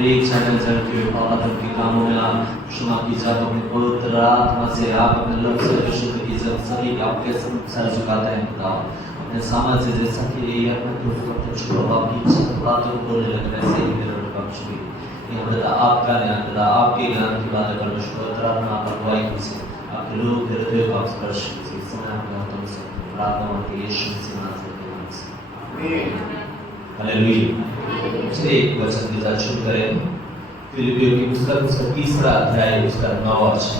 एक चैनल चल के आदम के कामों में आप क्षमा कीजिए, आप अपने पवित्र आत्मा से आप अपने लफ्ज़ से विशुद्ध कीजिए, सही आपके सर झुकाते हैं खुदा अपने सामने से, जैसा कि ये अपने कुछ प्रभाव की बातों को बोलने लगे वैसे ही मेरे पक्ष भी ये बता आपका ज्ञान बता आपके ज्ञान की बातें परमेश्वर प्रार्थना आप अगुवाई कीजिए, आपके लोग हृदय को आप स्पर्श कीजिए, इस समय अपने हाथों से प्रार्थना करके यीशु मसीह नाम से आमीन हालेलुया। चलिए एक वचन के साथ शुरू करें। फिलिपियों की पुस्तक उसका तीसरा अध्याय उसका 9वां वचन।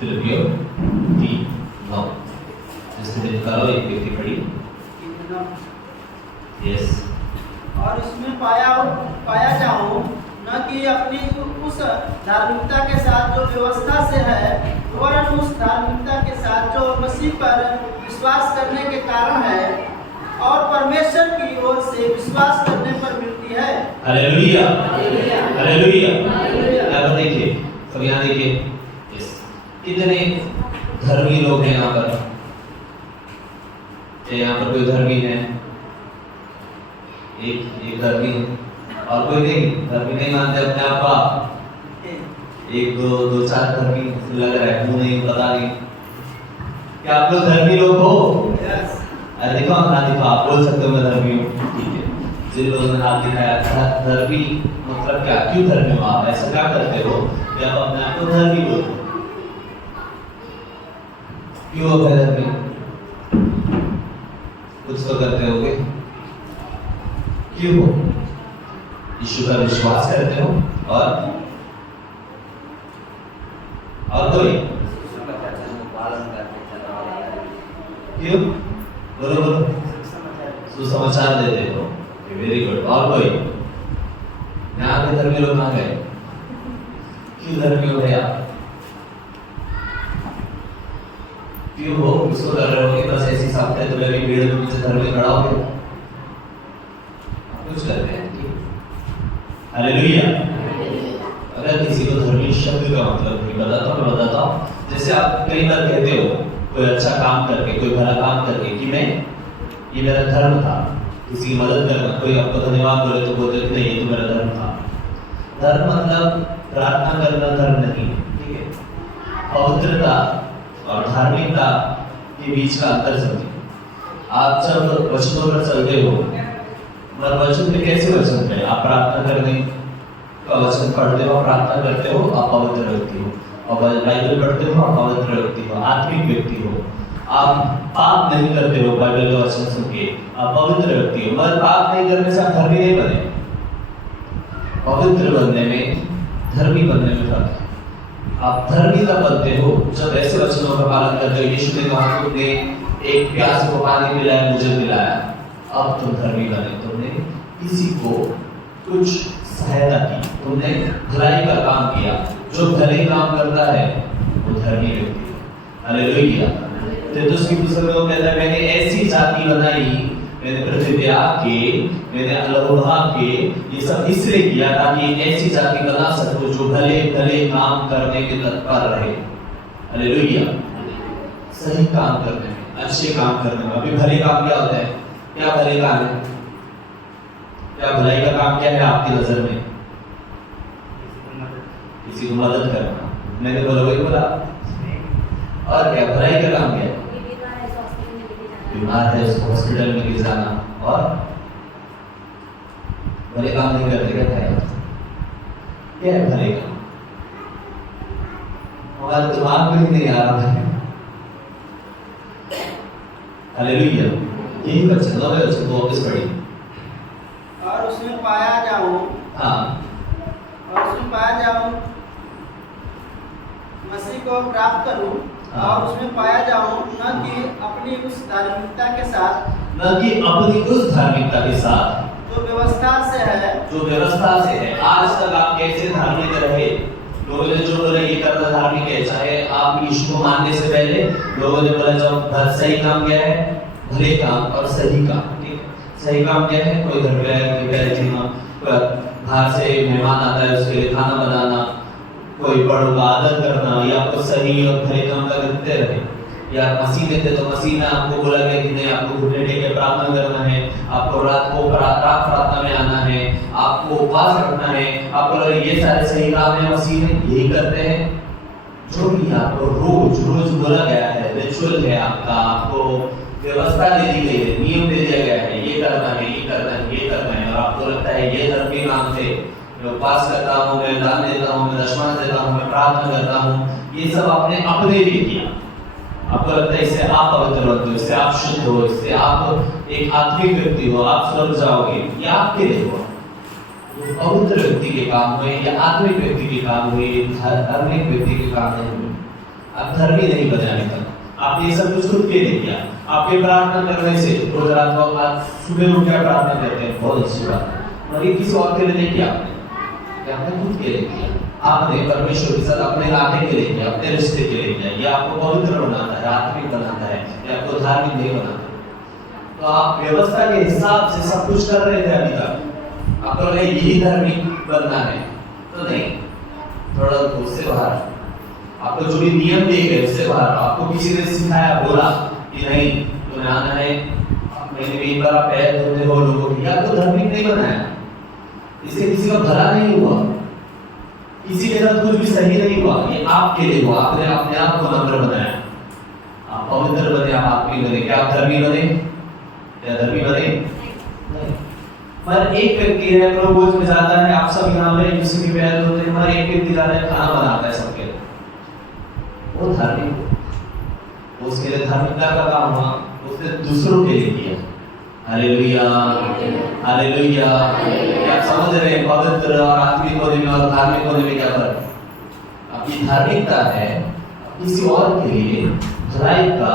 फिलिपियों 3:9 जिसने निकालो एक व्यक्ति पढ़ी। यस। और इसमें पाया जाऊं न कि अपनी उस धार्मिकता के साथ जो व्यवस्था से है, वरन उस धार्मिकता के साथ जो मसीह पर विश्वास करने के कारण है और परमेश्वर की ओर से विश्वास करने पर मिलती है। Hallelujah hallelujah. यहाँ पर देखिए, सब यहाँ देखिए, यस, कितने धर्मी लोग हैं यहाँ पर। यहाँ पर कोई धर्मी है, एक धर्मी है और कोई नहीं, धर्मी नहीं मानते अपने आप को। एक दो चार धर्मी लग रहा है, मुंह नहीं पता नहीं। क्या आप लोग धर्मी लोग हो? अरे देखो हाथ दिखा, आप बोल सकते हो मैं धर्मी हूँ, ठीक है। जिन लोगों ने हाथ दिखाया, धर्मी मतलब क्या, क्यों धर्मी हो आप, ऐसा क्या करते हो कि आप अपने आप को धर्मी बोलते हो? क्यों हो धर्मी? कुछ तो करते होगे, क्यों हो? यीशु का विश्वास करते हो और कोई क्यों? बोलो बोलो। सुसमाचार देते हो, वेरी गुड। और कोई? यहाँ के धर्मी लोग कहाँ गए? क्यों धर्मी हो गए आप? क्यों हो? किसको कर रहे हो कि बस ऐसी साफ्ते तो लगी भीड़ में पीछे धर्मी खड़ा हो गया? कुछ करते हैं। हालेलुया। अगर किसी को धर्मी शब्द का मतलब नहीं बताता हूँ। जैसे आप कई बार कहते हो कोई अच्छा काम करके, कोई भला काम करके कि मैं, ये मेरा धर्म था, किसी की मदद करना, कोई आपको धन्यवाद बोले तो बोलते नहीं ये तो मेरा धर्म था। धर्म मतलब प्रार्थना करना धर्म नहीं, ठीक है। पवित्रता और धार्मिकता के बीच का अंतर समझिए। आप जब वचनों पर चलते हो, मतलब वचन में कैसे वचन है, आप प्रार्थना करने का वचन पढ़ते हो, प्रार्थना करते हो, आप पवित्र व्यक्ति हो। और बाइबल पढ़ते हो, आप पवित्र व्यक्ति हो, आत्मिक व्यक्ति हो। आप पाप नहीं करते हो, बाइबल का वचन सुन के आप पवित्र व्यक्ति हो। मगर पाप नहीं करने से आप धर्मी नहीं बने। पवित्र बनने में, धर्मी बनने में फर्क है। आप धर्मी तब बनते हो जब ऐसे वचनों का पालन करते हो। यीशु ने कहा तुमने एक प्यास को पानी पिलाया, मुझे पिलाया, अब तुम धर्मी बने। तुमने किसी को कुछ सहायता की, तुमने भलाई का काम किया। जो भले काम करता है वो धर्मी व्यक्ति है। हालेलुया। तीतुस की पुस्तक में वो कहता है मैंने ऐसी जाति बनाई, मैंने पृथ्वी पे आके, मैंने लौहा के, ये सब इसलिए किया ताकि ऐसी जाति बना सकूं जो भले भले काम करने के तत्पर रहे। हालेलुया। सही काम करने में, अच्छे काम करने में। अभी भले काम क्या होता है? क्या भले काम है? क्या भलाई का काम क्या है आपकी नजर में? किसी को मदद करना। मैंने बोला वही बोला। और क्या भलाई का काम क्या है? बीमार है उसको हॉस्पिटल में ले जाना। और भले काम नहीं करते क्या है? क्या है भले काम? हमारे दिमाग में ही नहीं आ रहा है। हालेलुया। यही वचन दो वचन को वापस पढ़िए। और उसमें पाया जाऊं, हाँ, और उसमें पाया जाऊं मसीह को प्राप्त करूं। हाँ। और उसमें पाया जाऊं न कि अपनी उस धार्मिकता के साथ, न कि अपनी उस धार्मिकता के साथ जो व्यवस्था से है, जो व्यवस्था से है। आज तक आप कैसे धार्मिक रहे? लोगों ने जो बोला ये करना धार्मिक है, चाहे आप यीशु को मानने से पहले लोगों ने बोला जब सही काम क्या है? भले काम और सही काम। ठीक, सही काम क्या है? कोई घर पे जीना, बाहर से मेहमान आता है उसके लिए खाना बनाना, कोई बड़ों का आदर करना, या कोई सही और भले काम करते रहे। या मसीह में थे तो मसीह में आपको बोला गया कि नहीं, आपको घुटने टेक के प्रार्थना करना है, आपको रात प्रार्थना में आना है, आपको उपवास रखना है, आपको ये सारे सही काम है, मसीह में यही करते हैं। जो भी आपको रोज रोज बोला गया है, रिचुअल है आपका, आपको व्यवस्था दे दी गई है, नियम दे दिया गया है, ये करना है, ये करना है, ये करना है, और आपको लगता है ये धर्म के काम से मैं उपवास करता हूँ, मैं दान देता हूँ, मैं दशमांश देता हूँ, मैं प्रार्थना करता हूँ, ये सब आपने अपने लिए किया। आपको लगता है इससे आप पवित्र होते हो, इससे आप शुद्ध हो, इससे आप एक आत्मिक व्यक्ति हो, आप स्वर्ग जाओगे, ये आपके लिए हुआ। पवित्र व्यक्ति के काम हुए या आत्मिक व्यक्ति के काम हुए, धार्मिक व्यक्ति के काम नहीं हुए। आप धर्मी नहीं बने अभी तक, आपने ये सब कुछ खुद के लिए किया। आपके प्रार्थना करने से रोज रात को आज सुबह उठ कर प्रार्थना करते हैं, बहुत अच्छी बात है, और ये किसी और के लिए नहीं किया आपने खुद के लिए किया। आपने परमेश्वर के साथ अपने नाते के लिए किया, अपने रिश्ते के लिए किया। ये आपको पवित्र बनाता है, आत्मिक बनाता है, ये आपको धार्मिक नहीं बनाता। तो आप व्यवस्था के हिसाब से सब कुछ कर रहे थे अभी तक, आपको लगा यही धार्मिक बनना है, तो नहीं, थोड़ा उससे बाहर। आपको जो भी नियम दिए गए उससे बाहर, आपको किसी ने सिखाया, बोला कि नहीं तुम्हें आना है, मैंने भी एक बार आप पैर धोते हो लोगों की, आपको धार्मिक नहीं बनाया, इससे किसी का भला नहीं हुआ, किसी के साथ कुछ भी सही नहीं हुआ, ये आपके लिए हुआ। आपने अपने आप को नम्र बनाया, आप पवित्र बने, आप आत्मिक बने। क्या आप धर्मी बने? क्या धर्मी बने? नहीं। पर एक व्यक्ति है, रोज में जाता है, आप सब यहाँ में किसी के पैर धोते हैं, पर एक व्यक्ति जाता है खाना बनाता है सबके लिए, वो धार्मिक, उसके लिए धार्मिकता का काम हुआ, उसने दूसरों के लिए किया। Hallelujah, hallelujah. आप समझ रहे हैं पवित्र और आत्मिक होने में और धार्मिक होने में क्या फर्क? आपकी धार्मिकता है किसी और के लिए भलाई का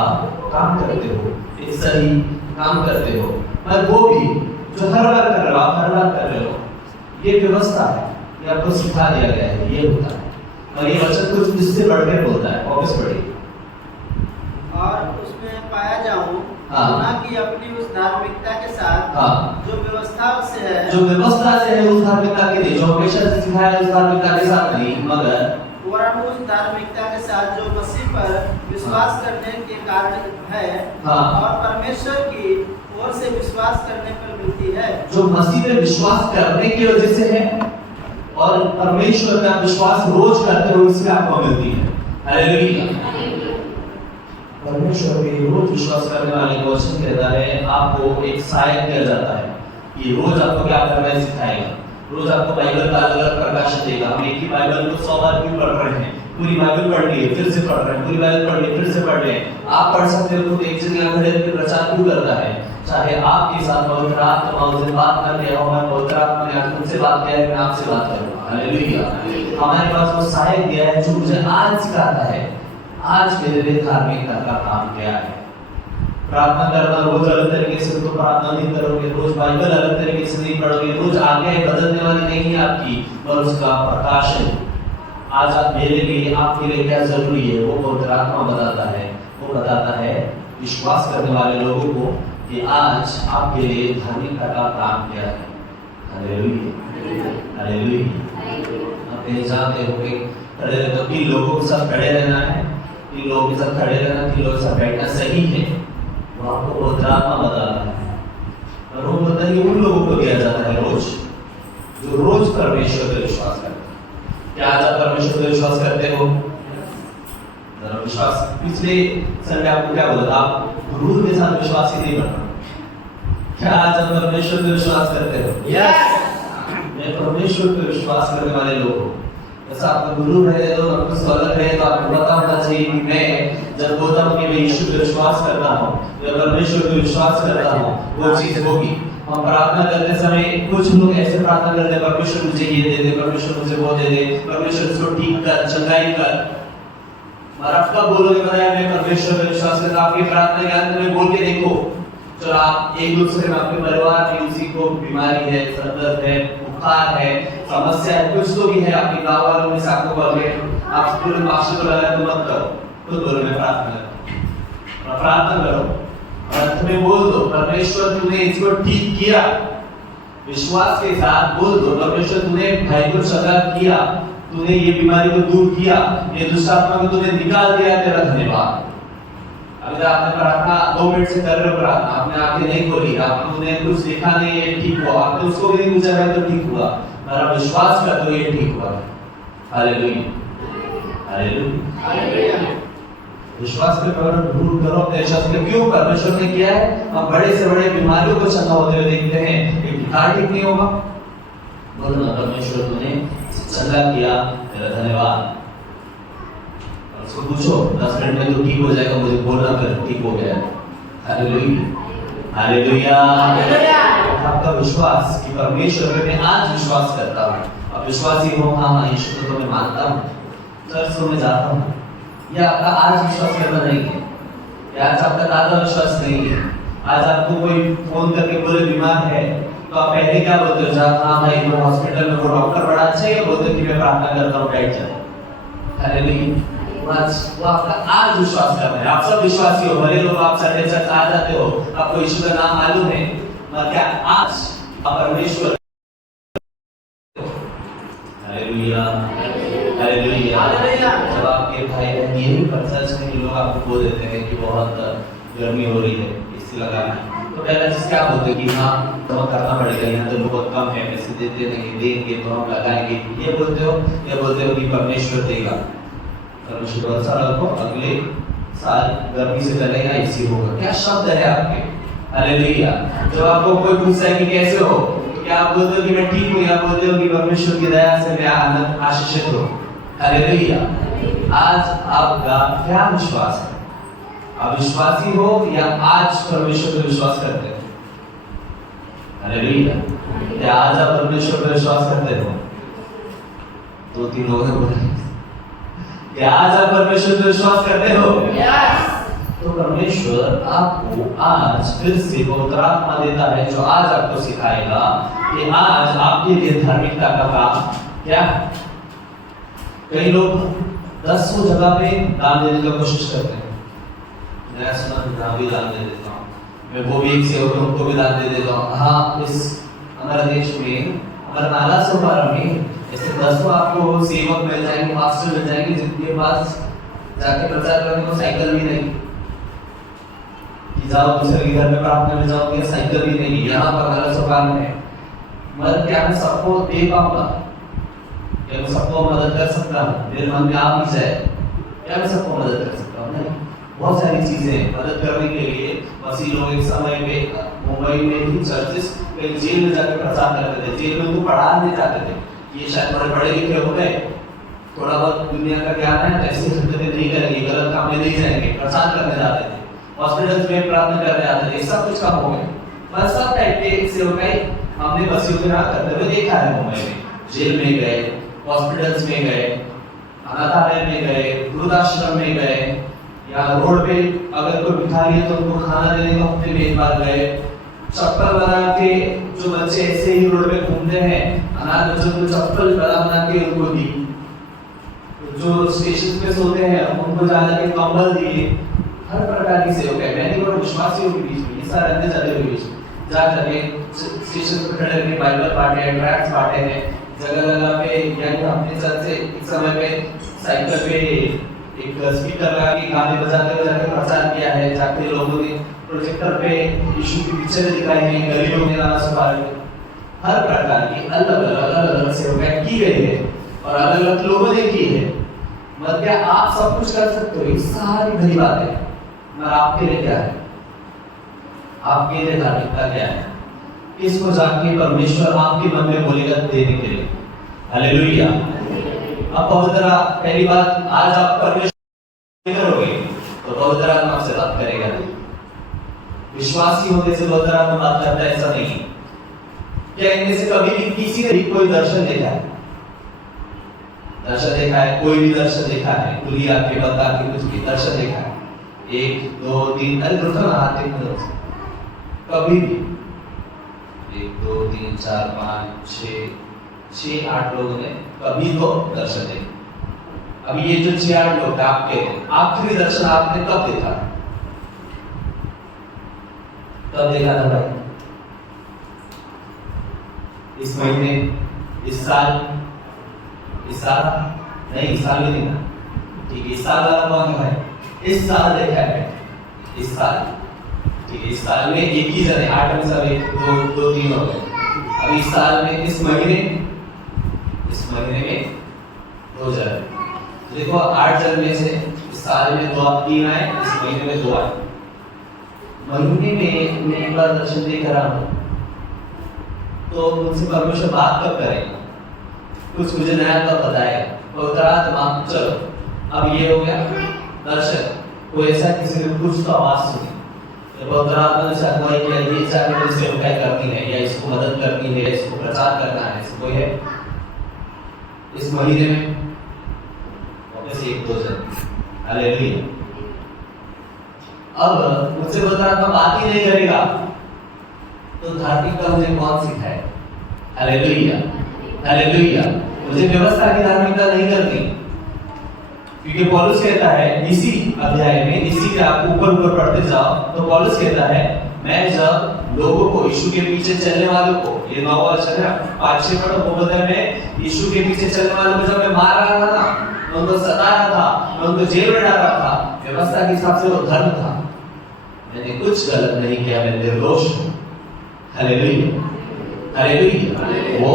काम करते हो, एक सही काम करते हो, पर वो भी जो हर बार कर रहे हो, आप हर बार कर रहे हो, ये व्यवस्था है, ये आपको सिखा दिया गया है, ये होता है। और ये वचन कुछ इससे बढ़कर बोलता है, वापस पढ़िए। और उसमें पाया जाऊं हाँ, कि अपनी उस धार्मिकता के साथ हाँ, जो व्यवस्था से है, जो व्यवस्था से है उस धार्मिकता के लिए, जो हमेशा से सिखाया है उस धार्मिकता के साथ नहीं, मगर वरन उस धार्मिकता के साथ जो मसीह पर विश्वास करने के कारण है, हाँ, और परमेश्वर की ओर से विश्वास करने पर मिलती है। जो मसीह पे विश्वास करने की वजह से है और परमेश्वर का विश्वास रोज करते हो, इसमें आपको मिलती है। हालेलुया। परमेश्वर पे रोज विश्वास करने वाले को वचन कहता है, आपको एक सहायक दिया जाता है कि रोज आपको क्या करना है सिखाएगा, रोज आपको बाइबल का अलग अलग प्रकाशन देगा। हम एक ही बाइबल को 100 बार क्यों पढ़ रहे हैं? पूरी बाइबल पढ़ ली है, फिर से पढ़ रहे हैं, पूरी बाइबल पढ़ ली, फिर से पढ़ रहे हैं। आप पढ़ सकते हो, खुद एक जगह खड़े होकर प्रचार क्यों करता है? चाहे आपके साथ पवित्र आत्मा उनसे बात कर रहे हो, मैं पवित्र आत्मा ने आज तुमसे बात किया है, मैं आपसे बात करूंगा। हालेलुया। हमारे पास वो सहायक दिया है जो मुझे आज सिखाता है, आज मेरे लिए धार्मिकता का काम क्या है। प्रार्थना करना रोज अलग तरीके से तो प्रार्थना नहीं करोगे, रोज बाइबल अलग तरीके से नहीं पढ़ोगे, रोज आगे बदलने वाली नहीं है आपकी, पर उसका प्रकाशन आज आप मेरे लिए, आपके लिए क्या जरूरी है वो पवित्र आत्मा बताता है। वो बताता है विश्वास करने वाले लोगों को कि आज आपके लिए धार्मिकता का काम क्या है। Hallelujah, hallelujah. आप ये जानते हो कि खड़े रहते हो, किन लोगों के साथ खड़े रहना है, किन लोगों के साथ खड़े रहना, किन लोगों के साथ बैठना सही है, वो आपको पवित्र आत्मा बताता है। और वो पता नहीं उन लोगों को दिया जाता है रोज, जो रोज परमेश्वर पर विश्वास करते हैं। क्या आज आप परमेश्वर पर विश्वास करते हो? जरा विश्वास, पिछले संडे आपको क्या बोला था? आप गुरु के साथ विश्वास ही नहीं करना। क्या आज आप परमेश्वर पर विश्वास करते हो? यस। मैं परमेश्वर पर विश्वास करने वाले लोग हो। ऐसा आपका गुरु रहे तो आपको स्वागत रहे तो आपको पता होना चाहिए कि मैं जब बोलता हूँ कि मैं यीशु पर विश्वास करता हूँ, जब परमेश्वर पर विश्वास करता हूँ, वो चीज होगी। हम प्रार्थना करते समय कुछ लोग ऐसे प्रार्थना करते हैं, परमेश्वर मुझे ये दे दे, परमेश्वर मुझे वो दे दे, परमेश्वर इसको ठीक कर, चंगाई कर। और आप कब बोलोगे बताया मैं परमेश्वर पर विश्वास करता हूँ? आपकी प्रार्थना के अंत में बोल के देखो, चलो आप एक दूसरे में, आपके परिवार में किसी को बीमारी है, सरदर्द है, बुखार है, समस्या है, कुछ तो भी है, आपके गाँव वालों में से आपको बोल रहे हैं, आप पूरे मास्टर को लगा तो मत करो, खुद बोलो मैं प्रार्थना करो, प्रार्थना करो और अंत में बोल दो परमेश्वर तूने इसको ठीक किया। विश्वास के साथ बोल दो परमेश्वर तूने भाई को चंगा किया, तूने ये बीमारी को दूर किया, ये दुष्ट आत्मा को तूने निकाल दिया, तेरा धन्यवाद। अभी तक आपने प्रार्थना 2 मिनट से कर रहे हो, प्रार्थना आपने आंखें नहीं खोली, आपने कुछ देखा नहीं, ये ठीक हुआ, आपने उसको भी नहीं पूछा है तो ठीक हुआ, मेरा विश्वास कर दो ये ठीक हुआ। Hallelujah hallelujah hallelujah. विश्वास के द्वारा ढूंढ करो अपने शब्द में। क्यों परमेश्वर ने किया है? हम बड़े से बड़े बीमारियों को चंगा होते हुए देखते हैं, एक बुखार ठीक नहीं होगा, बोलो ना परमेश्वर तूने चंगा किया, तेरा धन्यवाद। उसको पूछो 10 मिनट में तो ठीक हो जाएगा, मुझे बोलना फिर ठीक हो गया। Hallelujah hallelujah hallelujah. आपका विश्वास कि परमेश्वर पे मैं आज विश्वास करता हूँ, अब विश्वासी हो, हाँ यीशु को तो मैं मानता हूँ, चर्च में जाता हूँ, या आपका आज विश्वास करना नहीं है, या आज आपका ताजा विश्वास नहीं है। आज आपको कोई फोन करके बोले बीमार है तो आप पहले क्या बोलते हो? हाँ भाई वो हॉस्पिटल में वो डॉक्टर बड़ा अच्छा है, बोलते कि मैं प्रार्थना करता हूँ बैठ जाए। हालेलुया। वो आपका आज विश्वास करना है। आप सब विश्वासी हो, भले लोग आप संडे चर्च आ जाते हो, आपको यीशु का नाम मालूम है, मगर क्या आज आप परमेश्वर हालेलुया हालेलुया। जब आपके भाई बहन ये भी चर्च में लोग आपको बोल देते हैं कि बहुत गर्मी हो रही है, इससे लगाना है, तो पहला चीज क्या बोलते हैं कि हाँ तो करना पड़ेगा, यहाँ तो बहुत कम है, पैसे देते नहीं, देंगे तो हम लगाएंगे, ये बोलते हो कि परमेश्वर देगा, परमेश्वर बहुत सारा को अगले साल गर्मी से चलेगा, इसी होगा। क्या शब्द है आपके? हालेलुया। जब आपको कोई पूछता है कि कैसे हो, तो क्या आप बोलते हो कि मैं ठीक हूँ, या बोलते हो कि परमेश्वर की दया से मैं आनंद आशीषित हूँ? हालेलुया। आज आपका क्या विश्वास है? आप विश्वासी हो या आज परमेश्वर पर विश्वास करते हो? हालेलुया। क्या आज आप परमेश्वर पर विश्वास करते हो? 2-3 लोग बोले क्या आज आप परमेश्वर पर विश्वास करते हो? यस। तो परमेश्वर आपको आज फिर से पवित्र आत्मा देता है, जो आज आपको सिखाएगा कि आज आपके लिए धार्मिकता का काम क्या। कई लोग 10 जगह पे दान देने की कोशिश करते हैं, मैं सुना भी दान दे देता हूँ, मैं वो भी एक सेवक हूँ, उनको भी दान दे देता हूँ। हाँ, इस हमारे देश में, हमारे नाला सोपारा में ऐसे 10 आपको सेवक मिल जाएंगे, मास्टर मिल जाएंगे, जिनके पास जाके प्रचार करने को साइकिल भी नहीं, कि जाओ दूसरे के घर में प्रार्थना में जाओ, ये साइकिल भी नहीं। यहाँ पर नाला सोपारा में मगर क्या मैं सबको दे पाऊंगा? क्या मैं सबको मदद कर सकता हूँ? मेरे मन में आ भी जाए, क्या मैं सबको मदद कर सकता हूँ? नहीं। बहुत सारी चीजें मदद करने के लिए मसीह लोग एक समय में मुंबई में ही चर्चेस कहीं जेल में जाकर प्रचार करते थे, जेल में उनको पढ़ाने जाते थे। ये शायद बड़े पढ़े लिखे हो गए, थोड़ा बहुत दुनिया का ज्ञान है, ऐसे हरकतें नहीं करेंगे, गलत काम में नहीं जाएंगे, प्रचार करने जाते थे, हॉस्पिटल्स में प्रार्थना करने जाते थे, सब कुछ काम हो गए। बस सब टाइप के सेवकाई हमने मसीह के साथ करते हुए देखा है। मुंबई में जेल में गए, हॉस्पिटल्स में गए, अनाथालय में गए, वृद्धाश्रम में गए, या रोड पे अगर कोई भिखारी है तो उनको खाना देने को हफ्ते में एक बार गए, चप्पल बना के जो बच्चे ऐसे ही रोड पे घूमते हैं, अनाथ बच्चों को चप्पल बना के उनको दी, जो स्टेशन पे सोते हैं उनको जाने के कंबल दिए, हर प्रकार की सेवा है। मैंने और विश्वासियों के बीच में ये सारे अंदर चले हुए बीच जा जाके स्टेशन पे खड़े होकर बाइबल बांटे हैं, ट्रैक्ट्स बांटे हैं, जगह पे, यानी अपने साथ से एक समय पे साइकिल पे एक स्पीकर लगा के गाने बजाते बजाते प्रचार किया है, जाके लोगों ने प्रोजेक्टर पे यीशु की पिक्चरें दिखाई हैं, गरीबों ने नारा सुपारी, हर प्रकार की अलग-अलग सेवाएं की गई है और अलग-अलग लोगों ने की है। मगर क्या आप सब कुछ कर सकते हो? ये सारी भली बातें, मगर आपके लिए क्या है? आपके लिए धार्मिकता क्या है? इसको जाके परमेश्वर आपके मन में बोलेगा देने के लिए। हालेलुया। अब पवित्र पहली बात, आज आप परमेश्वर करोगे तो पवित्र आत्मा आपसे बात करेगा। विश्वासी होने से पवित्र आत्मा बात करता है, ऐसा नहीं। क्या इनमें से कभी भी किसी ने भी कोई दर्शन देखा है? दर्शन देखा है? कोई भी दर्शन देखा है? दुनिया के बता के कुछ भी दर्शन देखा है? 1 2 3 अरे रुको ना, हाथ देखो कभी भी 1 2 3 4 5 6 8 लोगों ने कभी तो दर्शन देखा। अभी ये जो 6-8 लोग आपके आखिरी दर्शन आपने कब देखा? कब देखा था भाई? इस महीने, इस साल नहीं, इस साल भी नहीं था, ठीक है। इस साल वाला कौन है भाई? इस साल देखा है, इस साल, ठीक है, इस साल में एक ही जने 8 में सब एक दो 3 हो गए। अब इस साल में इस महीने में 2 जन, देखो 8 जन में से इस साल में 3 आए, इस महीने में 2 आए। महीने में मैं एक बार दर्शन देख रहा हूँ, तो मुझसे परमेश्वर बात कब करेगा, कुछ मुझे नया कब बताएगा, पवित्र आत्मा चलो अब ये हो गया दर्शन, कोई ऐसा किसी ने कुछ तो आवाज सुनी, पवित्र आत्मा ने अगुवाई किया, ये जाकर इससे उपाय करनी है या इसको मदद करनी है, इसको प्रचार करना है, इसको कोई है इस महीने में वापस 1-2 जन। हालेलुया। अब मुझसे पवित्र आत्मा बात ही नहीं करेगा तो धार्मिकता मुझे कौन सिखाए? Hallelujah, hallelujah. मुझे व्यवस्था की धार्मिकता नहीं करनी, क्योंकि पौलुस कहता है इसी अध्याय में, इसी के आप ऊपर पढ़ते जाओ तो पौलुस कहता है मैं जब लोगों को, यीशु के पीछे चलने वालों को, ये 9 वचन है 5-6 पढ़ो, वो में यीशु के पीछे चलने वालों को जब मैं मार रहा था ना, मैं उनको सता रहा था, मैं उनको जेल में डाल रहा था, व्यवस्था के हिसाब से वो धर्म था, मैंने कुछ गलत नहीं किया, मैं निर्दोष हूँ। Hallelujah, hallelujah. वो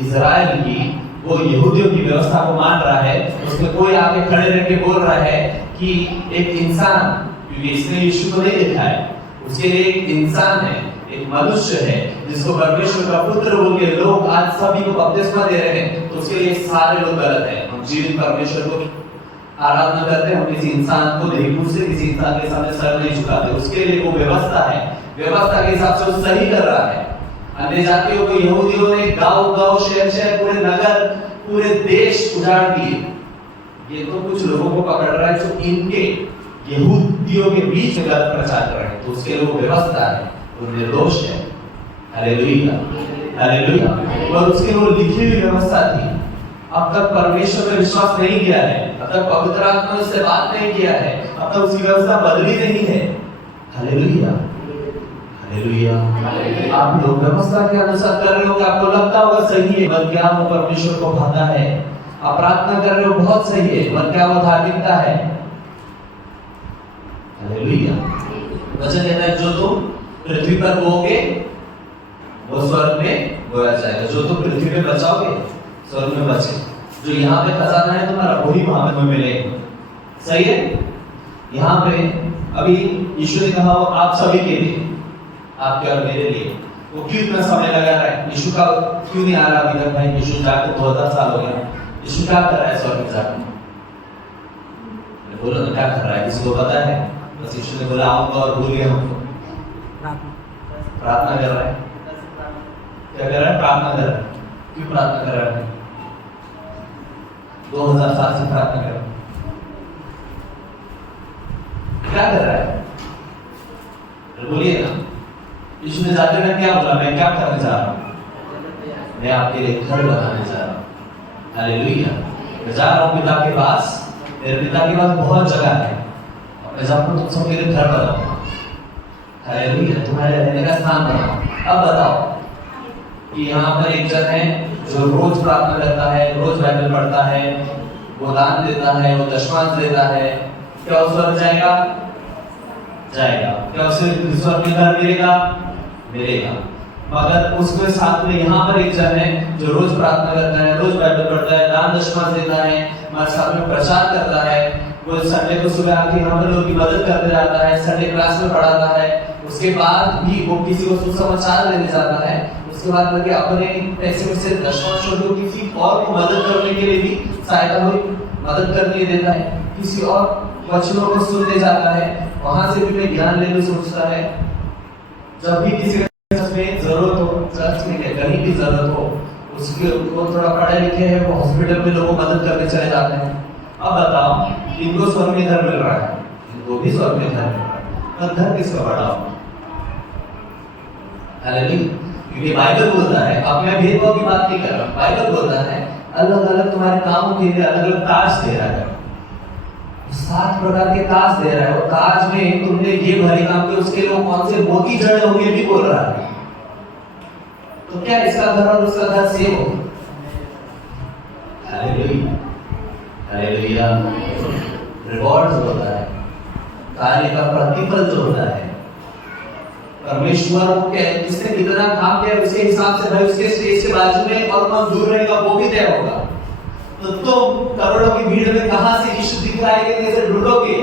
इज़राइल की, वो यहूदियों की व्यवस्था को मान रहा है, उसमें कोई आके खड़े रह के बोल रहा है कि एक इंसान, क्योंकि इसने यीशु को नहीं देखा है, उसके लिए एक इंसान है, एक मनुष्य है जिसको परमेश्वर का पुत्र बोल के लोग आज सभी को बपतिस्मा दे रहे हैं, तो उसके लिए सारे लोग गलत हैं। हम जीवित परमेश्वर को आराधना करते हैं, हम किसी इंसान को नहीं पूछते, किसी इंसान के सामने सर नहीं झुकाते, उसके लिए वो व्यवस्था है, व्यवस्था के हिसाब से वो सही कर रहा है। अन्य जातियों को यहूदियों ने गांव-गांव, शहर-शहर, पूरे नगर, पूरे देश उजाड़ दिए। ये तो कुछ लोगों को पकड़ रहा है जो इनके यहूदियों के बीच में गलत प्रचार कर रहे हैं, तो उसके लिए वो व्यवस्था है, वो निर्दोष है। Hallelujah, hallelujah. और उसके वो लिखी हुई व्यवस्था थी। अब तक परमेश्वर पे विश्वास नहीं किया है, अब तक पवित्र आत्मा ने उससे बात नहीं किया है, अब तक उसकी व्यवस्था बदली नहीं है। Hallelujah, hallelujah. आप लोग व्यवस्था के अनुसार कर रहे हो, आपको लगता होगा सही है, पर क्या वो परमेश्वर को भाता है? आप प्रार्थना कर रहे हो, बहुत सही है, पर क्या वो धार्मिकता है? हालेलुया। वचन कहता है जो तुम पृथ्वी पर बोओगे वो स्वर्ग में बोया जाएगा, जो तुम पृथ्वी पे बचाओगे स्वर्ग में बचे। जो यहाँ पे खजाना है तुम्हारा, वही वहां पे तुम्हें मिलेगा। सही है? यहाँ पे अभी यीशु ने कहा आप सभी के लिए, आपके और मेरे लिए। वो क्यों इतना समय लगा रहा है? यीशु का क्यों नहीं आ रहा अभी तक? भाई यीशु जाके 2000 साल हो गया, यीशु क्या कर रहा है स्वर्ग में जाकर? बोलो ना क्या कर रहा है, किसी को पता है? बस यीशु ने बोला आऊंगा और भूल गया हमको। प्रार्थना कर रहा है, क्या कर रहा है? प्रार्थना कर रहा है। क्यों प्रार्थना कर रहा है? 2000 साल से प्रार्थना कर रहा है, क्या कर रहा है? बोलिए ना। यीशु ने जाते हुए क्या बोला? मैं क्या करने जा रहा हूँ? मैं आपके लिए घर बनाने जा रहा हूँ। हालेलुया। मैं जा रहा हूँ पिता के पास, मेरे पिता के पास बहुत जगह है, और मैं जाऊँगा तुम सब मेरे घर बनाऊंगा। हालेलुया, तुम्हारे रहने का स्थान बनाऊंगा। अब बताओ कि यहाँ पर एक जन है जो रोज प्रार्थना करता है, रोज बाइबल पढ़ता है, वो दान देता है, वो दशमांश देता है, क्या उस स्वर्ग जाएगा? जाएगा। क्या उसे स्वर्ग में घर मिलेगा? मिलेगा। मगर उसके साथ में यहाँ पर एक जन है जो रोज प्रार्थना करता है, रोज बाइबल पढ़ता है, दान दशमांश देता है, हमारे साथ में प्रचार करता है, वो संडे को सुबह आके यहाँ पर लोगों की मदद करने जाता है, संडे क्लास में पढ़ाता है, उसके बाद भी वो किसी को सुसमाचार लेने जाता है, उसके बाद लगे अपने पैसे में से दशमांश को किसी और को मदद करने के लिए भी सहायता हुई, मदद करने के लिए देता है, किसी और वचनों को सुनने जाता है, वहां से भी कोई ज्ञान लेने सोचता है। जब भी किसी में जरूरत हो, चर्च में कहीं भी जरूरत हो, उसके वो थोड़ा पढ़े लिखे हैं, वो हॉस्पिटल में लोगों को मदद करने चले जाते हैं। अब बताओ इनको स्वर्ग में घर मिल रहा है, इनको भी स्वर्ग में घर मिल रहा है, पर घर किसका बड़ा हो? हालेलुया। क्योंकि बाइबल बोलता है, अब मैं भेदभाव की बात नहीं कर रहा हूँ, बाइबल बोलता है अलग अलग तुम्हारे कामों के लिए अलग अलग ताज दे रहा है, 7 प्रकार के ताज दे रहा है। वो ताज में तुमने ये भरे काम किए, उसके लिए कौन से मोती जड़े होंगे भी बोल रहा है। तो क्या इसका घर और उसका घर सेम हो? Hallelujah, hallelujah. रिवॉर्ड्स होता है, कार्य का प्रतिफल जो होता है, परमेश्वर वो किसने कितना काम किया उसके हिसाब से भाई उसके स्टेज के बाजू में और कौन दूर रहेगा वो भी तय होगा। तो तुम करोड़ों की भीड़ में कहां से यीशु दिख रहा है कि कैसे ढूंढोगे,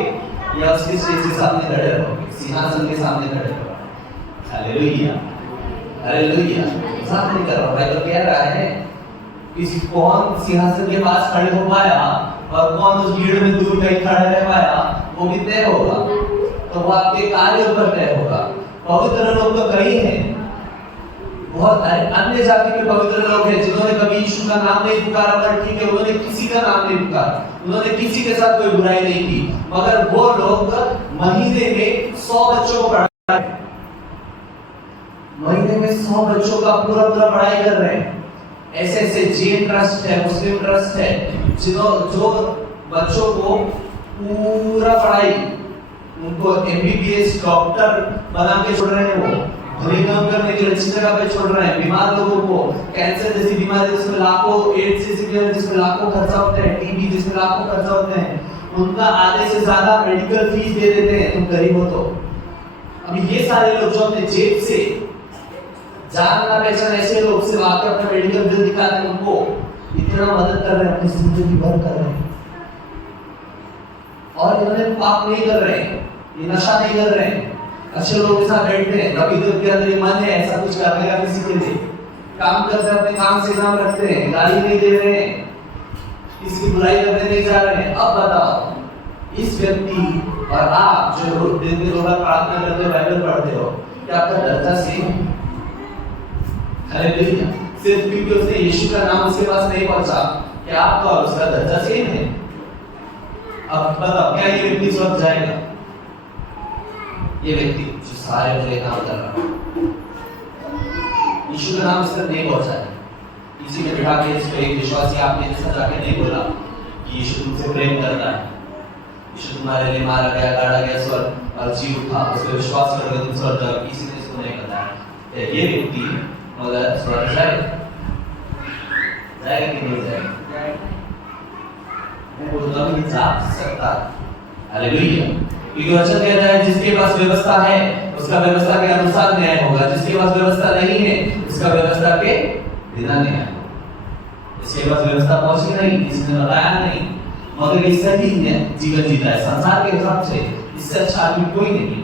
या उसके स्टेज के सामने खड़े रहोगे, सिंहासन के सामने खड़े रहोगे। Hallelujah hallelujah. मजाक नहीं कर रहा, बाइबल कह रहा है किसी कौन सिंहासन के पास खड़े हो पाया और कौन उस भीड़ में दूर कहीं खड़ा रह पाया, वो भी तय होगा। तो वो आपके कार्य पर तय होगा। पवित्र लोग तो कई हैं, बहुत अन्य जाति के पवित्र लोग हैं जिन्होंने कभी यीशु का नाम नहीं पुकारा, पर ठीक है उन्होंने किसी का नाम नहीं पुकारा, उन्होंने किसी के साथ कोई बुराई नहीं की, मगर वो लोग महीने में 100 बच्चों को पढ़ा, महीने में 100 बच्चों का पूरा पढ़ाई कर रहे हैं। ऐसे ऐसे जैन ट्रस्ट है, मुस्लिम ट्रस्ट है, जो बच्चों को पूरा पढ़ाई, उनको एमबीबीएस डॉक्टर बना के छोड़ रहे हैं, वो भले काम करने के लिए अच्छी जगह पे छोड़ रहे हैं। बीमार लोगों को कैंसर जैसी बीमारी जिसमें लाखों, एड्स जैसी बीमारी जिसमें लाखों खर्चा होते हैं, टीबी जिसमें लाखों खर्चा होते हैं, उनका आधे से ज्यादा मेडिकल फीस दे देते हैं। तुम गरीब हो तो अभी ये सारे लोग जो अपने जेब से जान ना पहचान ऐसे लोग से आके अपना मेडिकल बिल दिखाते हैं, उनको इतना मदद कर रहे हैं, अपनी जिंदगी भर कर रहे हैं। और इन्होंने पाप नहीं कर रहे हैं, ये नशा नहीं कर रहे हैं, अच्छे लोगों के साथ बैठते हैं, कभी तो उनके अंदर मन है ऐसा कुछ करने का किसी के लिए, काम करते हैं, अपने काम से नाम रखते हैं, गाली नहीं दे रहे हैं, किसी की बुराई करने नहीं जा रहे हैं। अब बताओ इस व्यक्ति और आप जो दिन दिन रोज प्रार्थना करते हो, बाइबल पढ़ते हो, क्या आपका दर्जा सेम है? हालेलुया। सिर्फ क्योंकि उसने यीशु का नाम उसके पास नहीं पहुंचा, क्या आपका और उसका दर्जा सेम है? अब बताओ क्या ये व्यक्ति स्वर्ग जाएगा? ये व्यक्ति जो सारे बुरे काम कर रहा है, यीशु का नाम उस तक नहीं पहुंचा है, किसी ने बिठा के इसको एक विश्वासी आपने जैसा जाके नहीं बोला कि यीशु तुमसे प्रेम करता है, यीशु तुम्हारे लिए मारा गया, गाड़ा गया, स्वर्ग और जी उठा, उस पर विश्वास करोगे तुम स्वर्ग जाओगे, किसी ने इसको नहीं बताया। ये व्यक्ति मगर स्वर्ग जाएगा कि नहीं जाएगा? मैं बोलता हूँ कि जा सकता है। हालेलुया। क्योंकि वचन कहता है जिसके पास व्यवस्था है उसका व्यवस्था के अनुसार न्याय होगा, जिसके पास व्यवस्था नहीं है उसका व्यवस्था के बिना न्याय होगा। जिसके पास व्यवस्था पहुंची नहीं, किसी ने बताया नहीं, मगर ये सही जीवन जीता है संसार के हिसाब से, इससे अच्छा आदमी कोई नहीं।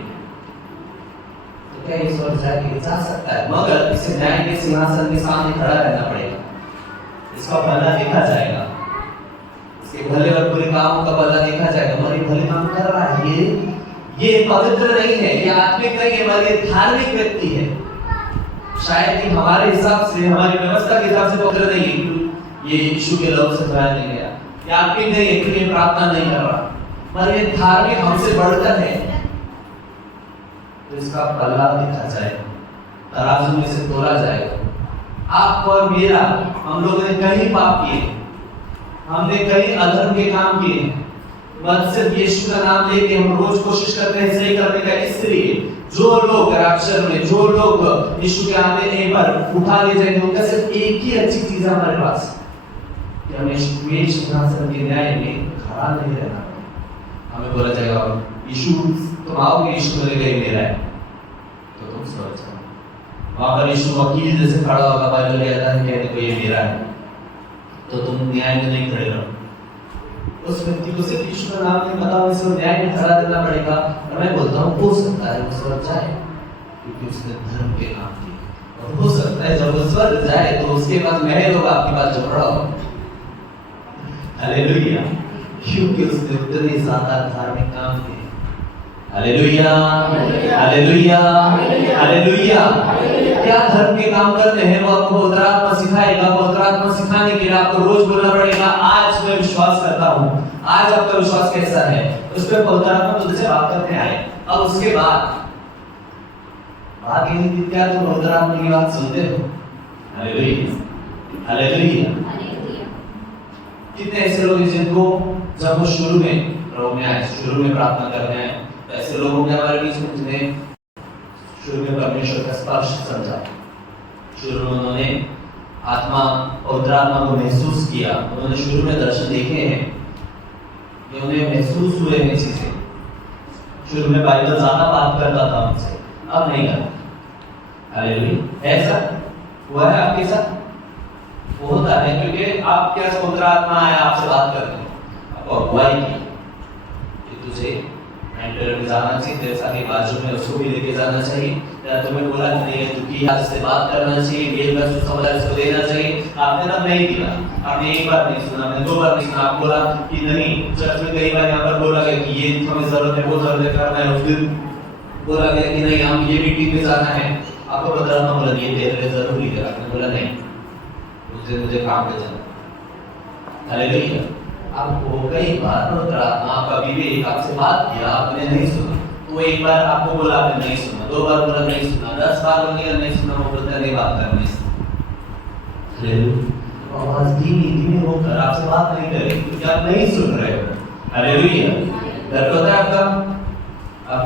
तो क्या ये स्वर्ग जाके जा सकता है? मगर इसे न्याय के सिंहासन के सामने खड़ा रहना पड़ेगा, इसका भला देखा जाएगा, इसके भले और बुरे कामों का भला देखा जाएगा। मगर ये भले काम कर रहा है, ये पवित्र नहीं है, ये आत्मिक नहीं है, मगर ये धार्मिक व्यक्ति है। शायद कि हमारे हिसाब से, हमारी व्यवस्था के हिसाब से पवित्र नहीं है, ये यीशु के लहू से धोया नहीं गया, ये आत्मिक नहीं है क्योंकि प्रार्थना नहीं कर रहा, मगर ये धार्मिक हमसे बढ़कर है। तो इसका पल्ला देखा जाएगा, तराजू में से तोला जाएगा। आप और मेरा, हम लोगों ने कई पाप किए, हमने कई अधर्म के काम किए, मगर सिर्फ यीशु का नाम लेके हम रोज कोशिश करते हैं सही करने का। इसलिए जो लोग अक्षर में, जो लोग यीशु के आने एक बार उठा ले जाएंगे, उनका सिर्फ एक ही अच्छी चीज है हमारे पास कि हमें सिंहासन के न्याय में खड़ा नहीं रहना। हमें बोला जाएगा यीशु तुम आओगे, यीशु बोलेगा ये मेरा है, तो तुम स्वर्ग जाओ। वहां पर यीशु वकील जैसे खड़ा होगा, बाइबल कहता है कहने को ये मेरा है, तो तुम न्याय में नहीं खड़े रहो। उस व्यक्ति को सिर्फ यीशु का नाम नहीं पता, उसे न्याय में खड़ा रहना पड़ेगा। और मैं बोलता हूँ हो सकता है वो स्वर्ग जाए क्योंकि उसने धर्म के काम किए, और हो सकता है जब वो स्वर्ग जाए तो उसके बाद महल होगा आपके पास जो बड़ा होगा। हालेलुया। क्योंकि उसने उतने ज्यादा धार्मिक काम किए। Hallelujah hallelujah hallelujah. क्या धर्म के काम करने हैं वो आपको पवित्र आत्मा सिखाएगा। पवित्र आत्मा सिखाने के लिए आपको रोज बोलना पड़ेगा आज मैं विश्वास करता हूँ, आज आपका विश्वास कैसा है, उस पर पवित्र आत्मा तुझसे बात करने आए। अब उसके बाद आगे क्या तुम पवित्र आत्मा की बात सुनते हो? Hallelujah hallelujah. कितने ऐसे लोग जिनको जब वो शुरू में प्रभु में आए, शुरू में प्रार्थना करने आए, तो ऐसे लोगों के हमारे बीच में जिन्हें शुरू में परमेश्वर का स्पर्श समझा, शुरू में उन्होंने आत्मा पवित्र आत्मा को महसूस किया, उन्होंने शुरू में दर्शन देखे हैं, ये उन्हें महसूस हुए हैं चीजें, शुरू में बाइबल ज्यादा बात करता था हमसे, अब नहीं करता। हालेलुया। ऐसा हुआ है आपके साथ? वो होता है क्योंकि आप क्या पवित्र आत्मा आया आपसे बात करने, आपको अगुवाई की कि तुझे मेंटर में जाना चाहिए, तेरे साथ एक बाजू में उसको भी लेके जाना चाहिए, या तुम्हें बोला कि नहीं है दुखी है इससे बात करना चाहिए, ये बस समझा इसको देना चाहिए, आपने तब नहीं दिया। आपने एक बार नहीं सुना, आपने 2 बार नहीं सुना, आप बोला कि नहीं, चर्च में कई बार यहाँ पर बोला गया कि ये हमें जरूरत है, वो जरूरत है, करना है, उस दिन बोला गया कि नहीं हम ये मीटिंग में जाना है, आपको पता ना बोला ये तेरे लिए जरूरी है, आपने बोला नहीं उस दिन मुझे काम पे जाना। हालेलुया। आपको कई बार पवित्र आत्मा कभी भी आपसे बात किया, आपने नहीं सुना, तो एक बार आपको बोला आपने नहीं सुना, 2 बार बोला नहीं सुना, 10 बार बोला नहीं सुना, वो बोलता नहीं बात करनी से। हालेलुया। आवाज धीमी धीमी होकर आपसे बात नहीं करेगी क्योंकि आप नहीं सुन रहे हो। हालेलुया। डर होता है आपका, अब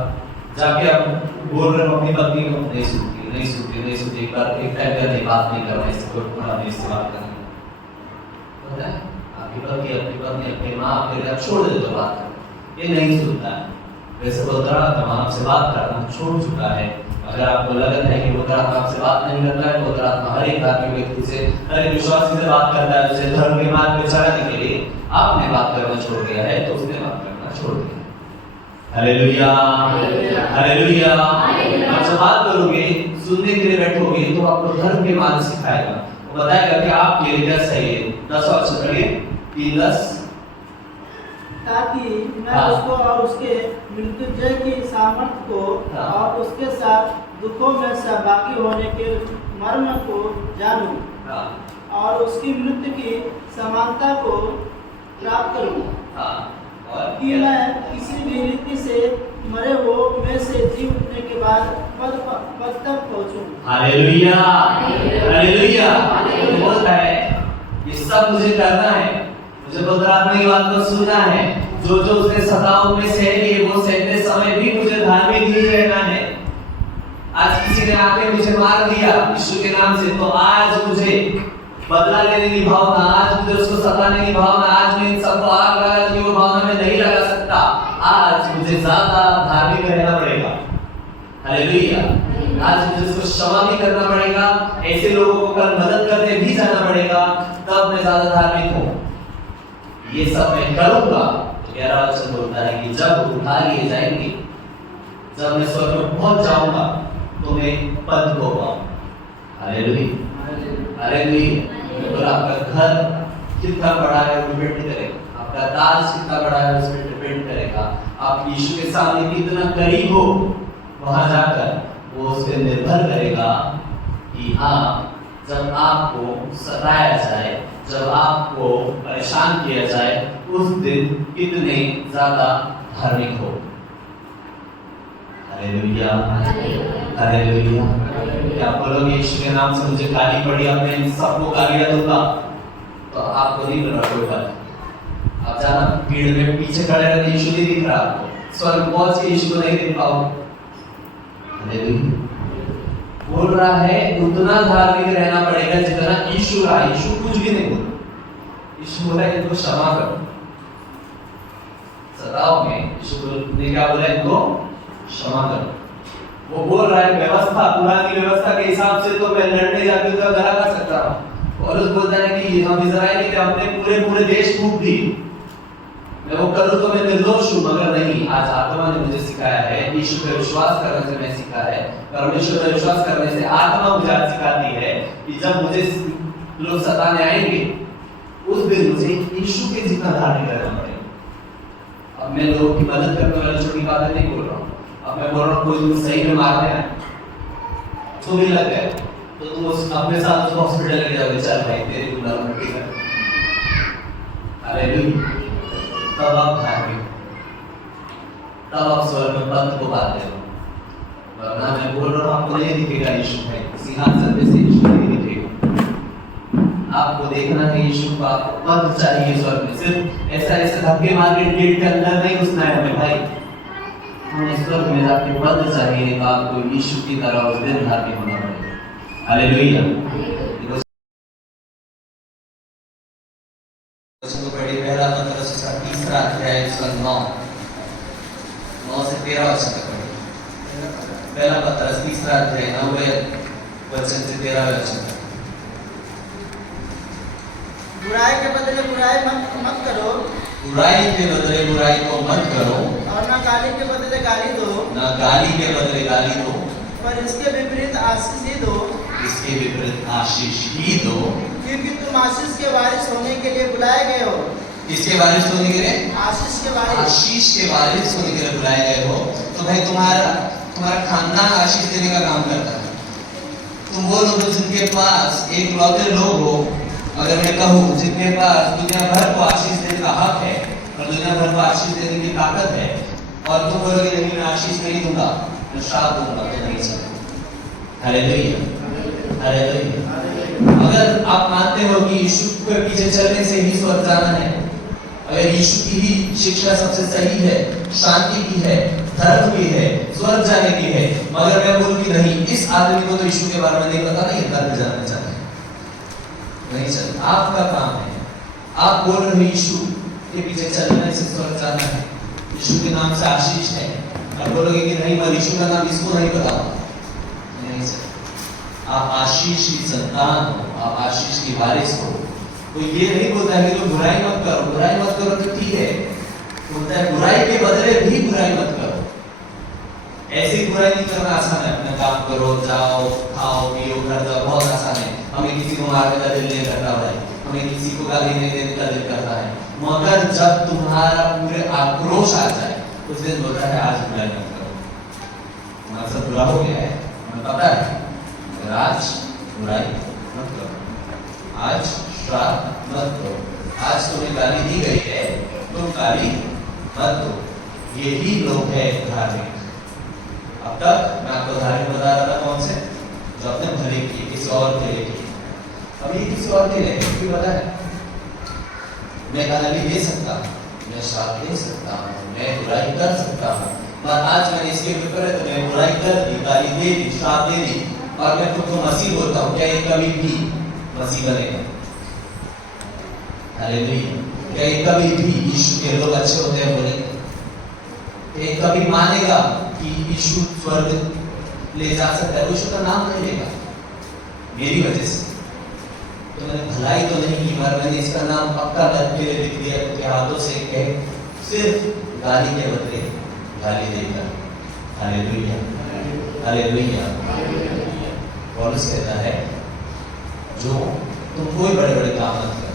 जाके आप बोल रहे हो अपनी पत्नी को नहीं सुनती, नहीं सुनती, नहीं सुनती, एक बार एक टाइम करके बात नहीं करना, इससे कोई पूरा नहीं इस्तेमाल करना होता है। आपकी पत्नी अपनी माँ फिर आप छोड़ दे तो बात कर, ये नहीं सुनता है। वैसे पवित्र आत्मा आपसे बात करना छोड़ चुका है। अगर आपको लगता है कि पवित्र आत्मा आपसे बात नहीं करता है, पवित्र आत्मा हर एक धार्मिक व्यक्ति से, हर एक विश्वासी से बात करता है, उसे धर्म के मार्ग पे चलाने के लिए आपने बात करना छोड़ दिया है तो उसने बात करना छोड़ दिया। Hallelujah, hallelujah. आप जब बात करोगे, सुनने के लिए बैठोगे तो आपको धर्म के मार्ग सिखाएगा, वो बताएगा कि आपके लिए क्या सही है। 10 और पढ़िए 3:10, ताकि मैं उसको और उसके मृत्युंजय की सामर्थ्य को और उसके साथ दुखों में सहभागी होने के मर्म को जानूं और उसकी मृत्यु की समानता को प्राप्त करूं, कि मैं किसी भी रीति से मरे हुए में से जी उठने के बाद पद तक पहुंचूं। Hallelujah, hallelujah. बोलता है ये सब मुझे करना है, मुझे पवित्र आत्मा की बात को सुनना है, जो जो उसने सताओं में सह लिए वो सहते समय भी मुझे धार्मिक ही रहना है। आज किसी ने आके मुझे मार दिया यीशु के नाम से, तो आज मुझे बदला लेने की भावना, आज मुझे उसको सताने की भावना, आज मैं इन सबको आग लगा की वो भावना में नहीं लगा सकता, आज मुझे ज्यादा धार्मिक रहना पड़ेगा। हालेलुया। आज मुझे उसको क्षमा भी करना पड़ेगा, ऐसे लोगों को कल मदद करने भी जाना पड़ेगा, तब मैं ज्यादा धार्मिक हूँ। ये सब मैं करूंगा। तो 11वां वचन बोलता है कि जब उठा लिए जाएंगे, जब मैं स्वर्ग में पहुंच जाऊंगा तो मैं पद को पाऊंगा। Hallelujah, hallelujah. और आपका घर कितना बड़ा है वो डिपेंड करेगा, आपका दास कितना बड़ा है उस पर डिपेंड करेगा, आप यीशु के सामने कितना करीब हो, वहां जाकर वो उस पर निर्भर करेगा कि हाँ जब आपको सताया जाए, जब आपको परेशान किया जाए, उस दिन कितने ज्यादा धार्मिक हो। Hallelujah, hallelujah. क्या बोलोगे यीशु के नाम से मुझे गाली पड़ी, अब मैं सबको गालियां दूंगा, तो आपको नहीं मिल रहा कोई बात। आप जाना भीड़ में पीछे खड़े रहते, यीशु नहीं दिख रहा आपको, स्वर्ग पहुंच के यीशु को नहीं देख पाओगे। हालेलुया। बोल रहा है उतना धार्मिक रहना पड़ेगा जितना यीशु रहा। यीशु कुछ भी नहीं बोला, यीशु बोला इनको क्षमा करो, सताओ में, यीशु ने क्या बोला इनको क्षमा करो। वो बोल रहा है व्यवस्था, पुरानी व्यवस्था के हिसाब से तो मैं लड़ने जाके उसका गला काट सकता हूँ, और उस बोलता है कि हम इजराइली थे, हमने पूरे देश फूंक दी, मैं वो करूँ तो मैं निर्दोष हूँ। मगर नहीं, आज आत्मा ने मुझे सिखाया है, यीशु पर विश्वास करने से मैं सीखा है, परमेश्वर पर विश्वास करने से आत्मा मुझे आज सिखाती है कि जब मुझे लोग सताने आएंगे उस दिन मुझे यीशु के जितना धार्मिक रहना पड़ेगा। अब मैं लोगों की मदद करने वाली छोटी बातें नहीं बोल रहा हूँ, अब मैं बोल रहा हूँ कोई तुम सही में मारने आए तो भी लग गए तो तुम उस अपने साथ उसको हॉस्पिटल ले जाओगे, चल भाई तेरी तुम नॉर्मल है। हालेलुया। तब आप धार्मिक, तब आप स्वर्ग में पद को पाते हो। वरना मैं बोल रहा हूँ आपको नहीं दिखेगा यीशु है, सिंहासन पे से यीशु नहीं दिखेगा। आपको देखना है यीशु को, आपको पद चाहिए स्वर्ग में। सिर्फ ऐसा धक्के मार के गेट के अंदर नहीं घुसना है हमें भाई, हमें स्वर्ग में जाके पद चाहिए, तो आपको यीशु की तरह उस दिन धार्मिक होना पड़ेगा। हालेलुया। पहला पत्र 3 अध्याय 9 से 13 वचन तक पढ़ें। पहला पत्रस 3 अध्याय 9 वचन से 13 वचन तक। बुराई के बदले बुराई मत करो, बुराई के बदले बुराई को मत करो, और न गाली के बदले गाली दो, न गाली के बदले गाली दो, पर इसके विपरीत आशीष ही दो, इसके विपरीत आशीष ही दो, क्योंकि तुम आशीष के वारिस होने के लिए बुलाए गए हो। किसके वारिस होने के लिए? आशीष के वारिस। आशीष के वारिस होने के लिए बुलाए गए हो। तो भाई तुम्हारा खानदान आशीष देने का काम करता है। तुम वो लोग जिनके पास एक लौते लोग हो, अगर मैं कहूँ जिनके पास दुनिया भर को आशीष देने का हक है और दुनिया भर को आशीष देने की ताकत है, और तुम बोलोगे नहीं मैं आशीष नहीं दूंगा, मैं श्राप दूंगा, तो नहीं चलेगा। Hallelujah, hallelujah. अगर आप मानते हो कि यीशु के पीछे चलने से ही स्वर्ग जाना है, अगर यीशु की ही शिक्षा सबसे सही है, शांति की है, धर्म की है, स्वर्ग जाने की है, मगर मैं बोलूं कि नहीं, इस आदमी को तो यीशु के बारे में नहीं पता, नहीं नरक जाना चाहता है, नहीं चल। आपका काम है, आप बोल रहे हो यीशु के पीछे चलने से स्वर्ग जाना है, यीशु के नाम से आशीष है, और बोलोगे कि नहीं मैं यीशु का नाम इसको नहीं बताऊंगा, नहीं चल। आप आशीष की संतान हो, आप आशीष की वारिस हो। तो ये नहीं बोलता है कि तो बुराई मत करो, बुराई मत करो तो ठीक है, बोलता है बुराई के बदले भी बुराई मत करो। ऐसी बुराई नहीं करना आसान है, अपना काम करो, जाओ, खाओ, पियो, घर जाओ, बहुत आसान है। हमें किसी को मारने का दिल नहीं करता है, हमें किसी को गाली नहीं देने का दिल करता है, मगर जब तुम्हारा पूरे आक्रोश आ जाए उस दिन बोलता है आज बुराई मत करो। हमारा सब बुरा हो गया है, हमें पता है, मगर आज बुराई मत करो, आज श्राप मत दो, आज तुम्हें गाली दी गई है, तुम गाली मत दो। यही लोग है धार्मिक। अब तक मैं आपको धार्मिक बता रहा था कौन से, जो अपने भले किए, किसी और के लिए किए। अब ये किसी और के लिए क्यों पता है, मैं गाली दे सकता हूँ, मैं श्राप दे सकता हूँ, मैं बुराई कर सकता हूँ, पर आज मैंने इसके विपरीत मैं बुराई कर दी, गाली दे दी, श्राप दे दी, और मैं खुद को मसीह बोलता हूँ। क्या ये कभी भी मसीह बनेगा? हालेलुया। क्या ये कभी भी यीशु के लोग अच्छे होते हैं बोलेंगे? ये कभी मानेगा कि यीशु स्वर्ग ले जा सकता है? यीशु का नाम नहीं लेगा मेरी वजह से। तो मैंने भलाई तो नहीं की, मगर मैंने इसका नाम पक्का करके लिख दिया क्योंकि हाथों से कह सिर्फ गाली के बदले गाली देकर। Hallelujah, hallelujah. पौलुस कहता है जो तुम कोई बड़े बड़े काम मत करो।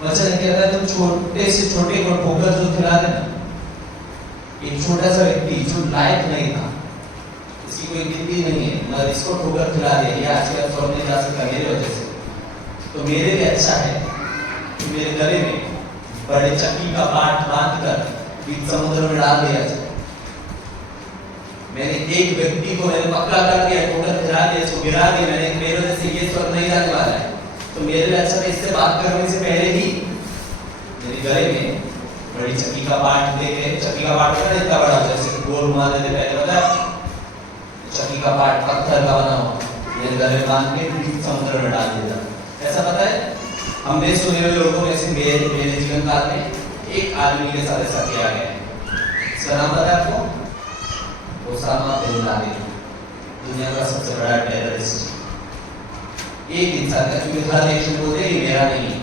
वचन कहता है तुम छोटे से छोटे को ठोकर जो खिला देना, एक छोटा सा व्यक्ति जो लायक नहीं था, इसकी कोई गिनती नहीं है, मगर इसको ठोकर खिला दिया, ये आज के स्वर्ग नहीं जा सकता मेरी वजह से, तो मेरे लिए अच्छा है कि मेरे गले में बड़े चक्की का पाट बांध कर बीच समुद्र में डाल दिया जाए। मैंने एक व्यक्ति को मैंने पक्का कर दिया, ठोकर खिला दिया, इसको गिरा दिया, मैंने मेरे वजह से ये स्वर्ग नहीं जाने वाला है, तो मेरे लिए अच्छा है इससे बात करने से पहले ही मेरे गले में बड़ी चक्की का पाट देके, चक्की का पाट क्या इतना बड़ा जैसे गोल घुमा देते पहले पता, चक्की का पाट पत्थर का बना हो, मेरे गले में बांध के बीच समुद्र में डाल देता। ऐसा पता है हमने सुने हुए लोगों में से मेरे जीवन काल में एक आदमी के साथ ऐसा किया गया है। इसका नाम पता है आपको? ओसामा बिन लादेन, दुनिया का सबसे बड़ा टेररिस्ट। एक इंसान का, क्योंकि हर देश में बोलते हैं मेरा नहीं,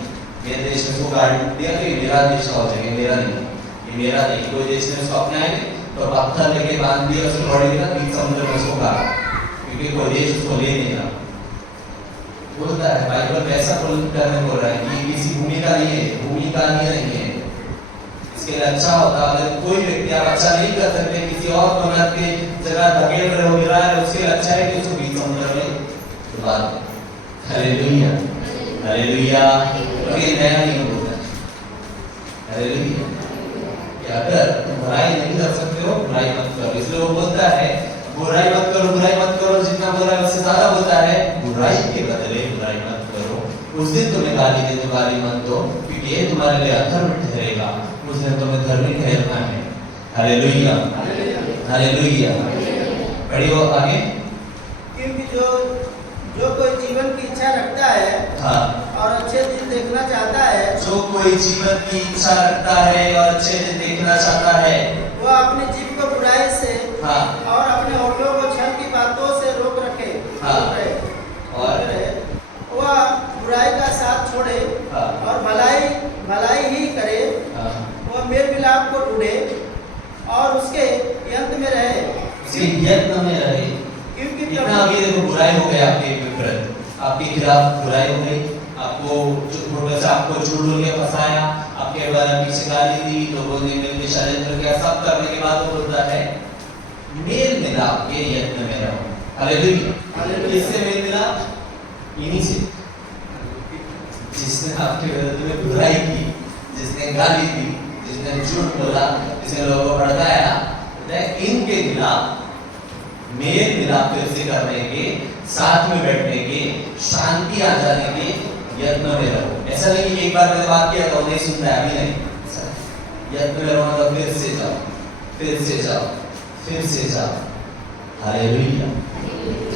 मेरे देश में उसको काट दिया तो ये मेरा देश का हो जाएगा, मेरा नहीं, ये मेरा नहीं। कोई देश में उसको अपनाएंगे तो पत्थर लेके बांध दिया, उसको बॉडी के बीच समुद्र में उसको काटा, क्योंकि कोई देश उसको ले नहीं रहा। बोलता है बाइबल वैसा करने बोल रहा है कि किसी भूमि का नहीं है, भूमि का नहीं है। इसके लिए अच्छा होता अगर कोई व्यक्ति आप अच्छा नहीं कर सकते, किसी और को नरक के जगह धकेल रहे हो, गिरा रहे हो, उसके लिए अच्छा है कि उसको बीच समुद्र में डुबा दो। Hallelujah, hallelujah. ये नया नहीं बोलता है, हालेलुया। कि अगर तुम बुराई नहीं कर सकते हो, बुराई मत करो। इसलिए वो बोलता है बुराई मत करो, बुराई मत करो, जितना बोल रहा है उससे ज्यादा बोलता है बुराई के बदले बुराई मत करो। उस दिन तुम्हें गाली दे तो गाली मत दो, क्योंकि ये तुम्हारे लिए अधर्म ठहरेगा, उस दिन तुम्हें धर्मी ठहरना है। Hallelujah, hallelujah. पढ़िए आगे। क्योंकि जो कोई जीवन की इच्छा रखता है, हाँ, और अच्छे दिन देखना चाहता है, जो कोई जीवन की इच्छा रखता है और अच्छे दिन देखना चाहता है, वो अपनी जीभ को बुराई बुराई से हाँ और अपने होठों को छल की बातों से रोक रखे। हाँ। और वह बुराई का साथ छोड़े हाँ। और भलाई भलाई ही करे। हाँ। वह मेल मिलाप को ढूंढे और उसके यंत्र में रहे। उसके यत्न में रहे। क्योंकि इतना अभी देखो बुराई हो गई आपके विपरीत, आपके खिलाफ बुराई हो गई, आपको आपको झूठ बोल के फंसाया, आपके बारे में पीछे गाली दी, लोगों ने मिलकर षड्यंत्र किया, सब करने के बाद वो बोलता है मेल मिलाप के यत्न में रहो। हालेलुया। किससे मेल मिलाप? इन्हीं से जिसने आपके विरुद्ध में बुराई की, जिसने गाली दी, जिसने झूठ बोला, जिसने लोगों को भड़काया, इनके खिलाफ मेल मिलाप फिर से करने के, साथ में बैठने के, शांति आ जाने के यत्न में रहो। ऐसा नहीं कि एक बार मैंने बात किया तो नहीं सुनना है, अभी नहीं। यत्न में रहो तो फिर से जाओ, फिर से जाओ, फिर से जाओ। Hallelujah,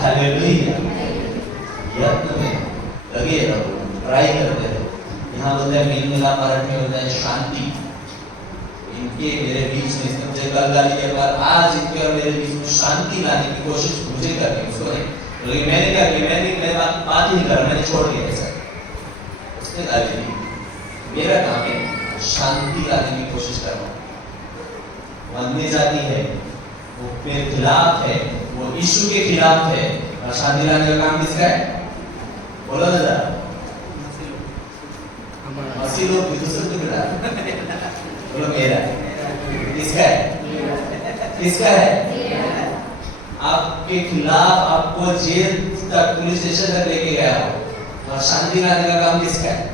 hallelujah. यत्न में लगे रहो, ट्राई करते रहो। यहाँ बोलते हैं मेल मिलाप, मराठी में होता है शांति। इनके मेरे बीच में इसने मुझे कल गाली के बाद आज इनके और मेरे बीच में शांति लाने की कोशिश मुझे करनी है, उसको नहीं। लेकिन मैंने क्या किया, मैंने बात ही नहीं कर, मैंने छोड़ दिया ऐसा। उसने गाली दी, मेरा काम है शांति लाने की कोशिश करना। वो अन्य जाति है, वो मेरे खिलाफ है, वो यीशु के खिलाफ है, और शांति लाने का काम किसका है? बोलो ना जरा। मसीह लोग भी दूसरे को गिरा, बोलो मेरा। किसका है? किसका है? आपके खिलाफ आपको जेल तक, पुलिस स्टेशन तक लेके गया हो, और शांति लाने का काम किसका है?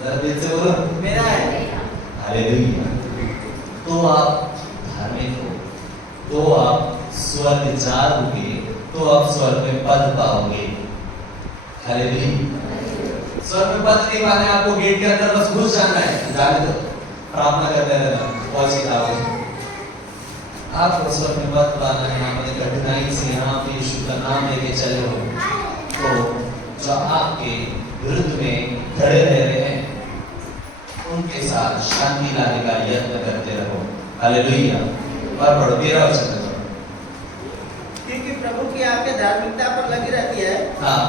जरा दिल से बोलो, मेरा है। हालेलुया। तो आप धार्मिक हो, तो आप स्वर्ग जाओगे, तो आप स्वर्ग में पद पाओगे। हालेलुया। स्वर्ग में पद नहीं पाने, आपको गेट के अंदर बस घुस जाना है, जाने दो, प्रार्थना करते रहना, बहुत सी दावत। आपको स्वर्ग में पद पाना है, आपने कठिनाई से यहाँ पे यीशु का नाम लेके चले हो, तो जो आपके विरुद्ध में खड़े रह रहे हैं उनके साथ शांति लाने का यत्न करते रहो। हालेलुया। और पढ़ो 13 वचन में पढ़ो। क्योंकि प्रभु की आंखें धार्मिकता पर लगी रहती है, हाँ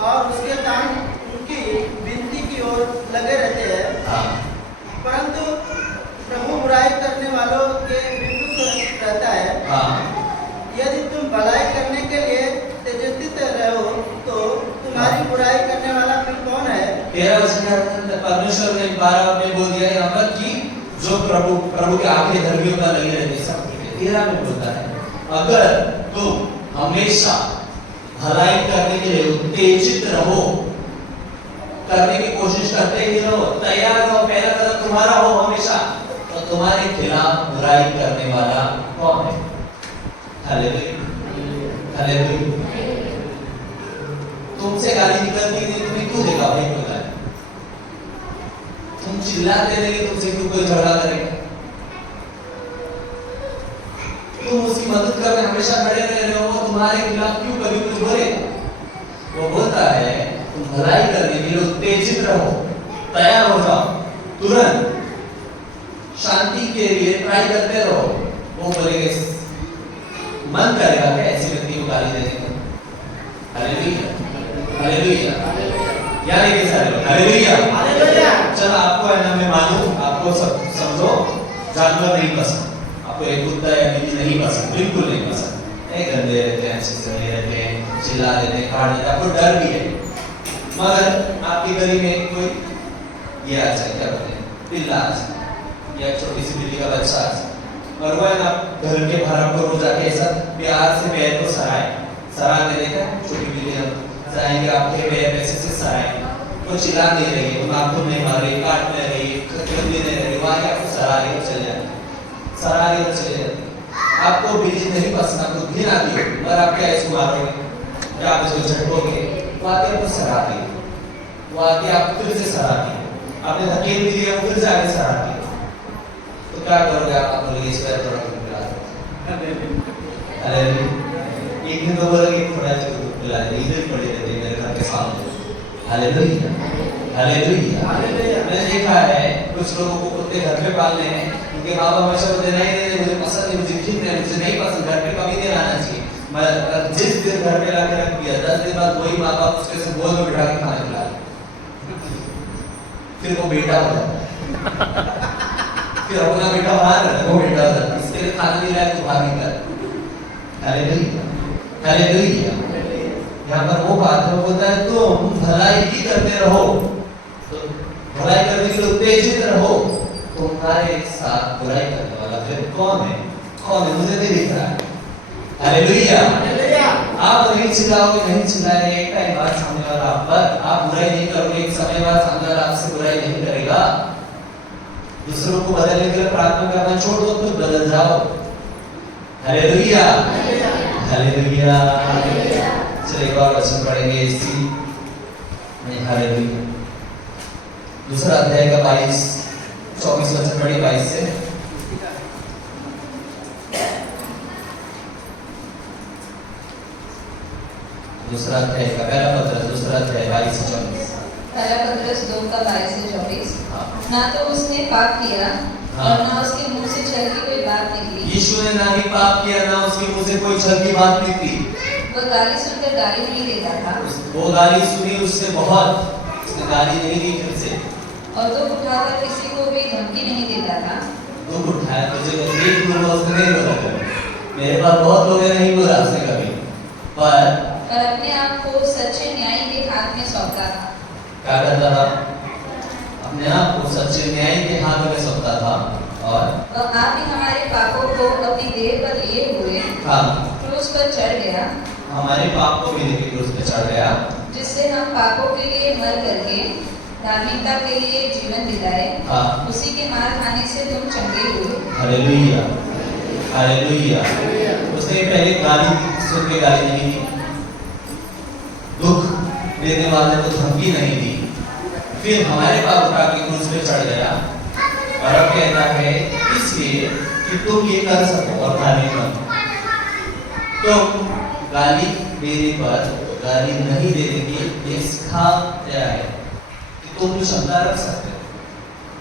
और उसके कान उनकी विनती की ओर लगे रहते हैं। हाँ परंतु प्रभु बुराई करने वालों के विरुद्ध रहता है। हाँ। यदि तुम भलाई करने के लिए तेजस्वी रहो तो तुम्हारी बुराई करने वाला फिर कौन है? 13 वचन में परमेश्वर ने 12 में बोल दिया यहाँ पर कि जो प्रभु के आंखें धर्मियों पर लगी रहती, सब 13 में बोलता है अगर तुम हमेशा भलाई करने के लिए उत्तेजित रहो, करने की कोशिश करते ही रहो, तैयार रहो, पहला कदम तुम्हारा हो हमेशा, तो तुम्हारे खिलाफ बुराई करने वाला कौन है? Hallelujah, hallelujah. तुमसे गाली निकलती नहीं, तुम्हें क्यों देखा भाई पता है? तुम चिल्लाते नहीं, तुमसे क्यों कोई झगड़ा करेगा? तुम उसकी मदद करने हमेशा खड़े रह रहे हो, वो तुम्हारे खिलाफ क्यों कभी कुछ बोलेगा? वो बोलता है तुम भलाई करने के लिए उत्तेजित रहो, तैयार हो जाओ, तुरंत शांति के लिए ट्राई करते रहो। वो बोलेंगे मन करेगा क्या ऐसे व्यक्ति को गाली देने का? Hallelujah, hallelujah. यार ये सारे लोग हालेलुया, हालेलुया। चलो आपको है ना, मैं मानूं आपको सब समझो, जानवर नहीं पसंद, आपको एक कुत्ता या बिल्ली नहीं पसंद, बिल्कुल नहीं पसंद, गंदे रहते हैं, चिल्लाते रहते हैं, चिल्ला देते हैं, काट देते हैं, आपको डर भी है। मगर आपकी गली में कोई ये आ जाए, क्या बोलते हैं, बिल्ला आ जाए, या छोटी सी बिल्ली का बच्चा आ जाए, और वो है ना घर के बाहर आपको रोज आके ऐसा प्यार से पैर को सराय देने का, छोटी बिल्ली जाएंगे आपके पैर ऐसे से सराय, वो चिल्ला नहीं रही, वो नाखून नहीं मार रही, काट नहीं रही, खतरन नहीं रही, वहाँ आपको सरा रही हो, चल जाए, सरा रही हो, चले जाते। आपको बिल्ली नहीं पसंद, आपको घिन आती है, और आप क्या इसको मारोगे, क्या आप इसको झटकोगे, वो आके आपको सराती है, वो आके आप फिर से सराती है, आपने धकेल भी दिया, वो फिर से आगे सराती है, तो क्या करोगे आप बोलोगे इस पर थोड़ा दूध पिला दो। अरे एक दिन तो बोलोगे थोड़ा सा दूध पिला दे, इधर पड़े रहते मेरे घर के सामने। हालेलुया। हालेलुया। हालेलुया। मैंने देखा है कुछ लोगों को कुत्ते घर पे पालने हैं, उनके बाप हमेशा बोलते नहीं मुझे पसंद नहीं, मुझे ठीक नहीं, मुझे नहीं पसंद, घर पे कभी नहीं लाना चाहिए। मैं जिस दिन घर पे लाके रख दिया 10 दिन बाद वही माँ बाप उसके से गोद में बिठा के खाना खिला रहे। फिर वो बेटा हो जाता है, फिर अपना बेटा बाहर रहता है, वो बेटा हो जाता है, इसके लिए खाना नहीं लाया तो बाहर निकल। Hallelujah, hallelujah. यहाँ पर वो बात है, वो बोलता है तुम भलाई ही करते रहो, तो भलाई करने के लिए उत्तेजित रहो, तुम्हारे साथ बुराई करने वाला फिर कौन है? कौन है? मुझे नहीं दिख रहा है। हालेलुया। आप नहीं चिल्लाओगे, नहीं चिल्लाएंगे, एक टाइम बाद सामने वाला आप पर आप बुराई नहीं करोगे, एक समय बाद सामने वाला आपसे बुराई नहीं करेगा। दूसरों को बदलने के लिए प्रार्थना करना छोड़ दो, खुद बदल जाओ। Hallelujah, hallelujah. चलिए एक और वचन पढ़ेंगे इसी में। हालेलुया। दूसरा अध्याय का 24 वचन पढ़िए 22 से। दूसरा अध्याय का पहला पत्र, दूसरा अध्याय 22 से 24। पहला पत्रस 2 का 22 से 24। हाँ। ना तो उसने पाप किया हाँ। और ना उसके मुंह से छल की कोई बात निकली। यीशु ने ना ही पाप किया, ना उसके मुंह से कोई छल की बात निकली। वह गाली सुनकर गाली नहीं देता था वो गाली सुनी उससे बहुत, उसने गाली नहीं दी फिर से। और दुख उठाकर किसी को भी धमकी नहीं देता था। दुख उठाया तुझे एक बोला, उसने नहीं बोला कभी। मेरे पास बहुत लोग हैं, नहीं बोला उसने कभी, पर अपने आप को सच्चे न्यायी के हाथ में सौंपता था। क्या करता था? अपने आप को सच्चे न्यायी के हाथ में सौंपता था। और आप ही हमारे पापों को अपनी देह पर लिए हुए क्रूस पर चढ़ गया, हमारे पाप को भी लेकर क्रूस पे चढ़ गया, जिससे हम पापों के लिए मर करके धार्मिकता के लिए जीवन दिलाए। उसी के मार खाने से तुम चंगे हुए। Hallelujah, hallelujah. उसने पहले गाली सुन के गाली नहीं दी, दुख देने वाले को धमकी नहीं दी, फिर हमारे पाप उठा के क्रूस पे चढ़ गया और अब कहता है इसलिए कि तुम ये कर सको और धार्मिक बनो। तुम गाली देने पर गाली नहीं देने की इसका क्या है कि तुम क्षमता रख सकते हो।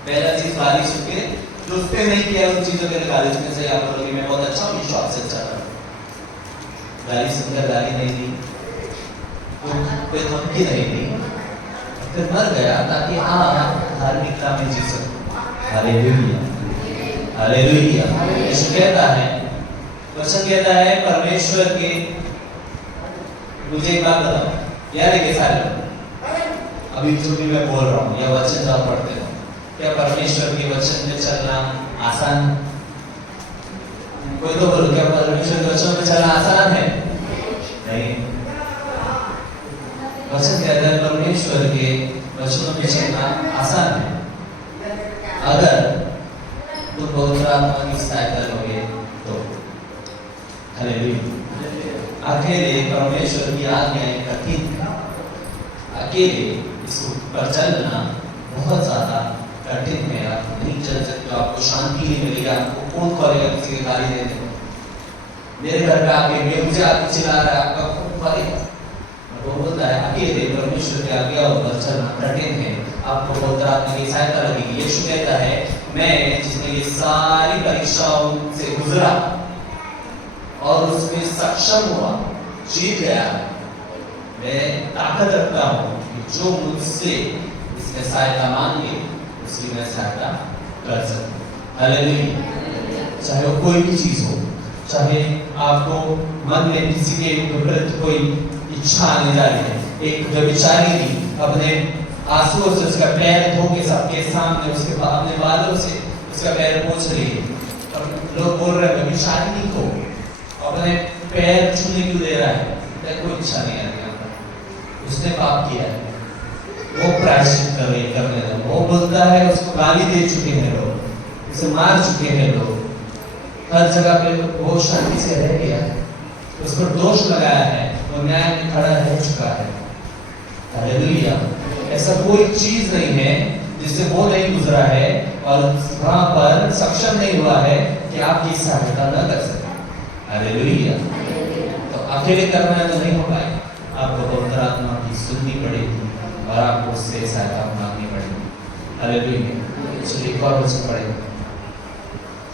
पहला चीज गाली सुन के क्रूस पे नहीं किया, उन चीजों के गाली सुनने से आप बोलोगे मैं बहुत अच्छा हूँ, शौक से अच्छा करूँ। गाली सुनकर गाली नहीं दी, कोई धमकी नहीं दी, फिर मर गया ताकि हाँ धार्मिकता में जी सकूं। Hallelujah, hallelujah. यीशु कहता है, वचन कहता है परमेश्वर के, मुझे एक बात बताओ यार, ये सारे लोग अभी जो भी मैं बोल रहा हूँ या वचन जब पढ़ते हो, क्या परमेश्वर के वचन में चलना आसान? कोई तो बोलो, क्या परमेश्वर के वचन में चलना आसान है? नहीं। वचन कहता है परमेश्वर के वचनों में चलना आसान है अगर तुम पवित्र आत्मा की सहायता लोगे तो। हालेलुया। अकेले परमेश्वर की आज्ञाएं कठिन है, अकेले इसको पर चलना बहुत ज्यादा कठिन है। आप नहीं चल सकते, आपको शांति नहीं मिलेगी, आपको कौन खोलेगा किसी की गाली देने को? मेरे घर पे आके मुझे आके चिल्ला रहा है, आपका कौन खोलेगा? वो बोलता है अकेले परमेश्वर की आज्ञा पर चलना कठिन है, आपको पवित्र आत्मा की सहायता लगेगी। यीशु कहता है मैं जिसने ये सारी परीक्षाओं से गुजरा और उसमें सक्षम हुआ, जीत गया, मैं ताकत रखता हूँ जो मुझसे इसमें सहायता मांगे उसकी मैं सहायता कर सकूं। हालेलुया। चाहे वो कोई भी चीज हो, चाहे आपको मन में किसी के विपरीत कोई इच्छा आने जा रही है, एक व्यभिचारी थी अपने आंसुओं से उसका पैर धो के सबके सामने उसके अपने बालों से उसका पैर पोंछ रही है, और लोग बोल रहे हैं व्यभिचारी नहीं को अपने पैर छूने क्यों दे रहा है? कोई इच्छा नहीं आती, उसने पाप किया है, वो प्रायश्चित करने लगा। वो बोलता है उसको गाली दे चुके हैं लोग, उसे मार चुके हैं लोग, हर जगह पे वो शांति से रह गया है, उस पर दोष लगाया है, वो न्याय में खड़ा रह चुका है। हालेलुया। ऐसा कोई चीज नहीं है जिससे वो नहीं गुजरा है और वहां पर सक्षम नहीं हुआ है कि आपकी सहायता न कर सके। हालेलुया। तो अकेले करना तो नहीं हो पाएगा, आपको पवित्र आत्मा की सुननी पड़ेगी, और आपको उससे सहायता मांगनी पड़ेगी। हालेलुया। चलिए एक और वचन पढ़ेंगे,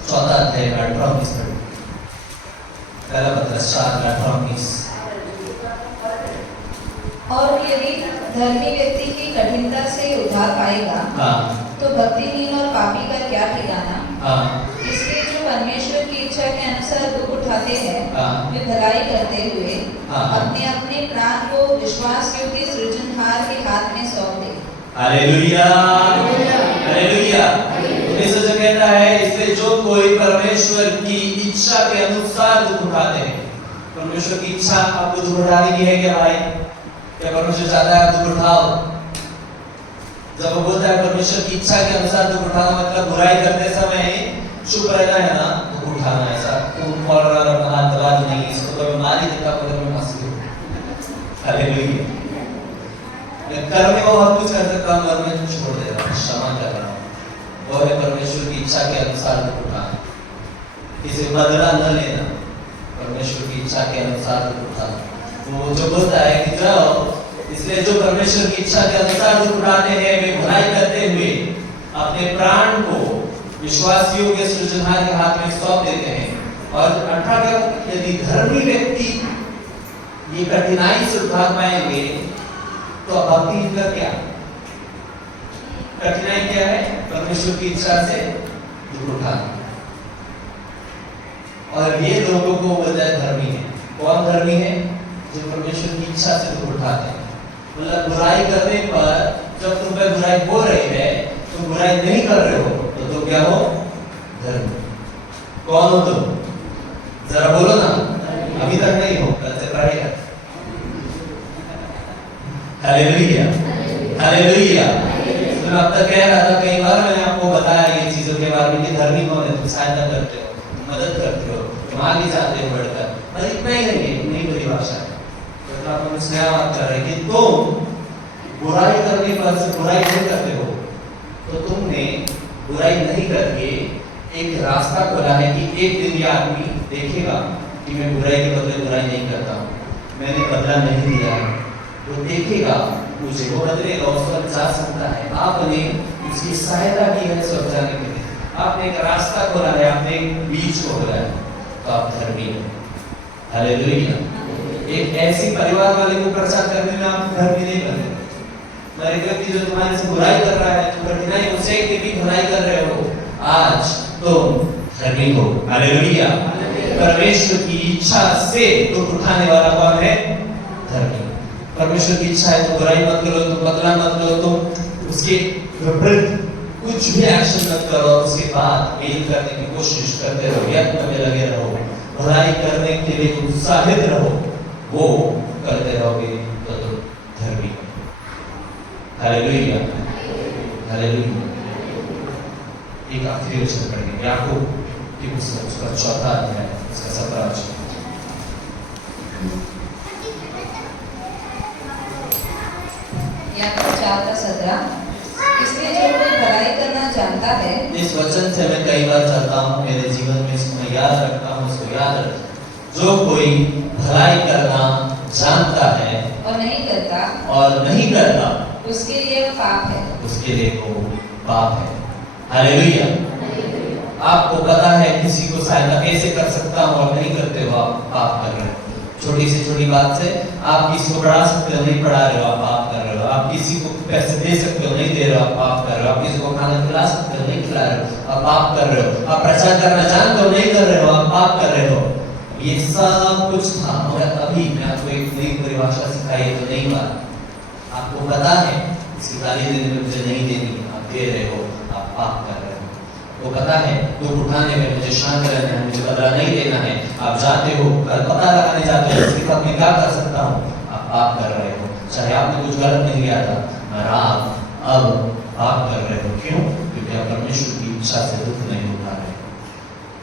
14 अध्याय 18-19 पढ़ेंगे। पहला पत्रस 4:18-19। और यदि धर्मी व्यक्ति की कठिनता से उद्धार पाएगा, तो भक्तिहीन और पापी का क्या ठिकाना। इसलिए जो परमेश्वर की इच्छा के अनुसार दुख उठाते हैं, वे भलाई करते हुए अपने अपने प्राण को विश्वास योग्य सृजनहार के हाथ में सौंप दे। Hallelujah, hallelujah. 19 जो कहता है, इसलिए जो कोई परमेश्वर की इच्छा के अनुसार दुख उठाते हैं। परमेश्वर की इच्छा आपको दुख उठाने की है क्या भाई? क्या परमेश्वर चाहता है आप दुख उठाओ? जब वो बोलता है परमेश्वर की इच्छा के अनुसार दुख उठाना, मतलब बुराई करते समय चुप रहना है ना, दुख उठाना। ऐसा तुम और हाथ दबा नहीं, इसको तो मैं मार ही देता हूं, मैं मस्त हूं। हालेलुया। कर्म में वो बहुत कुछ कर सकता हूं, कर्म में छोड़ दे रहा हूं, क्षमा कर रहा हूं। वो है परमेश्वर की इच्छा के अनुसार दुख उठाना, किसी बदला न लेना, परमेश्वर की इच्छा के अनुसार दुख उठाना। वो जो बोलता है कि जाओ, इसलिए जो परमेश्वर की इच्छा के अनुसार दुख उठाते हैं, वे भलाई करते हुए अपने प्राण को विश्वास योग्य सृजनहार के हाथ में सौंप देते हैं। और 18 यदि धर्मी व्यक्ति ये कठिनाई से उद्धार पाएंगे, तो भक्ति का क्या कठिनाई क्या है? परमेश्वर की इच्छा से दुख उठाना। और ये लोगों को बोलता है धर्मी है। कौन धर्मी है? जो परमेश्वर की इच्छा से दुख उठाते हैं। मतलब बुराई करने पर जब तुम पे बुराई हो रही है, तुम बुराई नहीं कर रहे हो, तो तुम क्या हो? धर्मी। कौन हो तुम? जरा बोलो ना। अभी तक नहीं हो, कल से पढ़ेगा। Hallelujah, hallelujah. तो मैं अब तक कह रहा था, कई बार मैंने आपको बताया ये चीजों के बारे में कि धर्मी कौन है। तुम सहायता करते हो, मदद करते हो, तुम आगे जाते हो बढ़कर, पर इतना ही नहीं है, नई परिभाषा है। तो आप मुझसे नया बात कर रहे हैं कि तुम बुराई करने पर से बुराई नहीं करते हो, तो तुमने बुराई नहीं करके एक रास्ता खोला है कि एक दिन ये आदमी देखेगा कि मैं बुराई के बदले बुराई नहीं करता हूँ, मैंने बदला नहीं दिया है। वो देखेगा मुझे, वो बदलेगा, उस पर जा सकता है। आपने उसकी सहायता की है स्वर्ग जाने के लिए, आपने एक रास्ता खोला है, आपने एक बीज को खोला है, तो आप धर्मी हो। हालेलुया। एक ऐसी परिवार वाले को प्रचार करने में आप धर्मी नहीं बने। मेरे व्यक्ति जो तुम्हारे से बुराई कर रहा है, तुम कठिनाई उसे के भी भलाई कर रहे हो, आज तुम धर्मी हो। हालेलुया। परमेश्वर की इच्छा से दुख उठाने वाला कौन है? धर्मी। परमेश्वर की इच्छा है तो बुराई मत करो, तुम बदला मत लो, तुम उसके विपरीत कुछ भी एक्शन मत करो, उसके बाद यही करने की कोशिश करते रहो, यत्न में लगे रहो, भलाई करने के लिए उत्साहित रहो, वो करते रहोगे तो तुम धर्मी हो। Hallelujah, hallelujah. एक आखिरी वचन पढ़ेंगे, याकूब की पुस्तक उसका 4 अध्याय उसका 17 वचन। याकूब 4:17। इसलिए जो कोई भलाई करना जानता है। इस वचन से मैं कई बार चलता हूँ, मेरे जीवन में इसको मैं याद रखता हूँ, इसको याद रखता। जो कोई भलाई करना जानता है और नहीं करता, उसके लिए पाप है। उसके लिए वो पाप है। हालेलुया। आपको पता है किसी को सहायता कैसे कर सकता हूँ और नहीं करते हो, आप पाप कर रहे हो। छोटी से छोटी बात से आप किसी को पढ़ा सकते हो, नहीं पढ़ा रहे हो, आप पाप कर रहे हो। आप किसी को पैसे दे सकते हो, नहीं दे रहे हो, आप पाप कर रहे हो। आप किसी को खाना खिला सकते हो, नहीं खिला रहे हो, आप पाप कर रहे हो। आप प्रचार करना जानते हो, नहीं कर रहे हो, आप पाप कर रहे हो। ये सब कुछ था, मगर अभी मैं आपको एक नई परिभाषा सिखाई तो नहीं बात। आपको पता है इसकी गाली देने में मुझे नहीं देनी, आप दे रहे हो, आप पाप कर रहे हो। वो पता है दुख उठाने में मुझे शांत रहना है, मुझे बदला नहीं देना है, आप जाते हो, कल पता लगाने जाते हो इसके बाद मैं क्या कर सकता हूँ, आप पाप कर रहे हो। चाहे आपने कुछ गलत नहीं किया था, मगर आप अब पाप कर रहे हो। क्यों? क्योंकि आप परमेश्वर की इच्छा से दुख नहीं उठा रहे।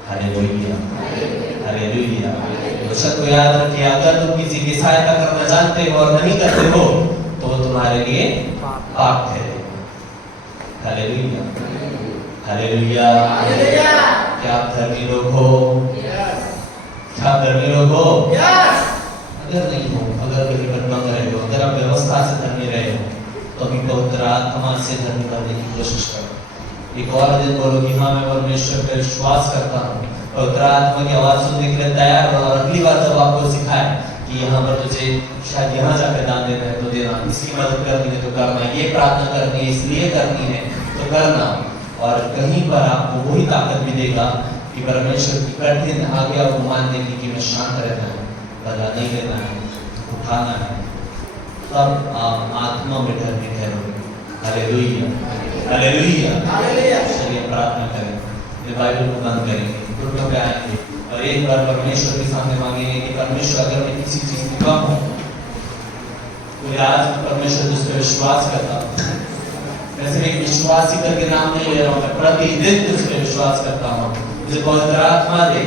Hallelujah, hallelujah. वचन को याद रखिए, अगर तुम किसी की सहायता करना जानते हो और नहीं करते हो, तो वो तुम्हारे लिए पाप है। Hallelujah, hallelujah. क्या आप धर्मी लोग हो? क्या आप धर्मी लोग हो? अगर नहीं हो, अगर कभी बदनाम रहे हो, अगर आप व्यवस्था से धर्मी रहे हो, तो अपनी पवित्र आत्मा से धर्मी बनने की कोशिश करो। एक और दिन बोलो कि हाँ मैं परमेश्वर पर विश्वास करता हूँ, पवित्र आत्मा की आवाज सुनने के लिए तैयार हो। और अगली बार जब आपको सिखाए कि यहाँ पर तुझे शायद यहाँ जाकर दान देना है तो देना, इसकी मदद करनी है तो करना, ये प्रार्थना करनी है इसलिए करनी है तो करना। और कहीं पर आपको वही ताकत भी देगा कि परमेश्वर की कठिन आज्ञा को मानने की कि मैं शांत रहना है, बदला नहीं लेना है, उठाना है, तब आप आत्मा में धर्मी ठहरोगे। Hallelujah, hallelujah, hallelujah. चलिए प्रार्थना करें, ये बाइबल को बंद करेंगे, घुटनों पे आएंगे और एक बार परमेश्वर के सामने मांगेंगे कि परमेश्वर अगर मैं किसी चीज में कम हूँ तो आज परमेश्वर तुझ पर विश्वास करता हूँ। वैसे मैं विश्वासी करके नाम नहीं ले रहा हूँ, मैं प्रतिदिन तुझ पर विश्वास करता हूँ। मुझे पवित्र आत्मा दे,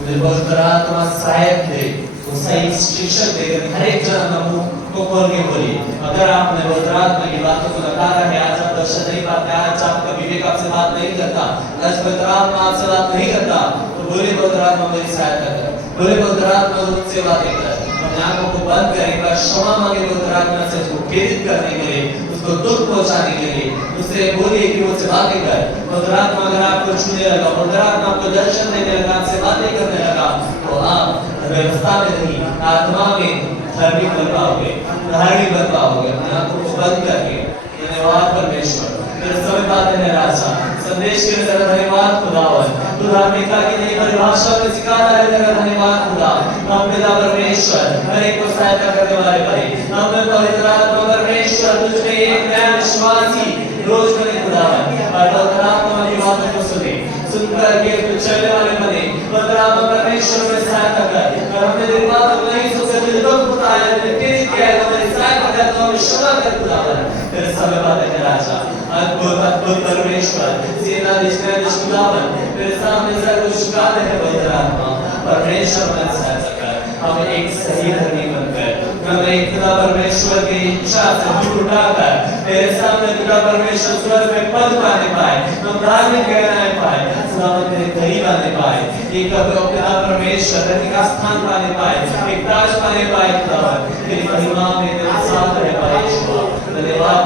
मुझे पवित्र आत्मा सहायक दे, वो सही शिक्षक देकर हर एक जन का मुंह को खोल के बोलिए। अगर आपने पवित्र आत्मा की बातों को नकारा है, आज आप दर्शन नहीं पाते, आज आपका विवेक आपसे बात नहीं करता, आज पवित्र आत्मा आपसे बात नहीं करता, तो बोले पवित्र आत्मा मेरी सहायता कर, बोले पवित्र आत्मा मुझसे बातें कर। अपने आंखों को बंद करें, एक बार क्षमा मांगे पवित्र आत्मा से, उसको प्रेरित करने के लिए, उसको दुख पहुंचाने के लिए, उससे बोलिए कि मुझसे बातें कर। पवित्र आत्मा अगर आपको छूने लगा, पवित्र आत्मा आपको दर्शन देने लगा, आपसे बातें करने लगा, तो आप व्यवस्था में नहीं आत्मा में धार्मिक बन पाओगे, धार्मिक बन पाओगे। अपने आंखों को बंद करके धन्यवाद परमेश्वर, मेरे समय बातें है राजा, संदेश के लिए धन्यवाद खुदावन, तू धार्मिकता की नई परिभाषा में सिखाता है, तेरा धन्यवाद खुदा। हम पिता परमेश्वर हर एक को सहायता करने वाले भाई, हम पवित्र आत्मा परमेश्वर तुझ में एक नया विश्वासी रोज बने खुदावन, और पवित्र आत्मा की बातों को सुने, सुनकर के तो चलने वाले बने। पवित्र आत्मा परमेश्वर में सहायता कर, और हमने तेरी बातों को नहीं सुन सके, तुझे दुख बताया, तुझे प्रेरित किया, हमारी सहायता कर, तो हमें क्षमा कर खुदावन। तेरे समय बातें है राजा, अद्भुत अद्भुत परमेश्वर, सेना जिसने खुदावन तेरे सामने सब कुछ झुकाते हैं। पवित्र आत्मा परमेश्वर में सहायता कर, हमें एक सही धर्मी बनकर, हमें एक खुदा परमेश्वर की इच्छा से दूर उठाकर तेरे सामने खुदा परमेश्वर स्वर्ग में पद पाने पाए, हम धार्मिक कहलाने पाए, खुदावन तेरे करीब आने पाए, एक खुदा परमेश्वर का स्थान पाने पाए, एक ताज पाने पाए, खुदावन तेरी महिमा में तेरे साथ रह पाए। धन्यवाद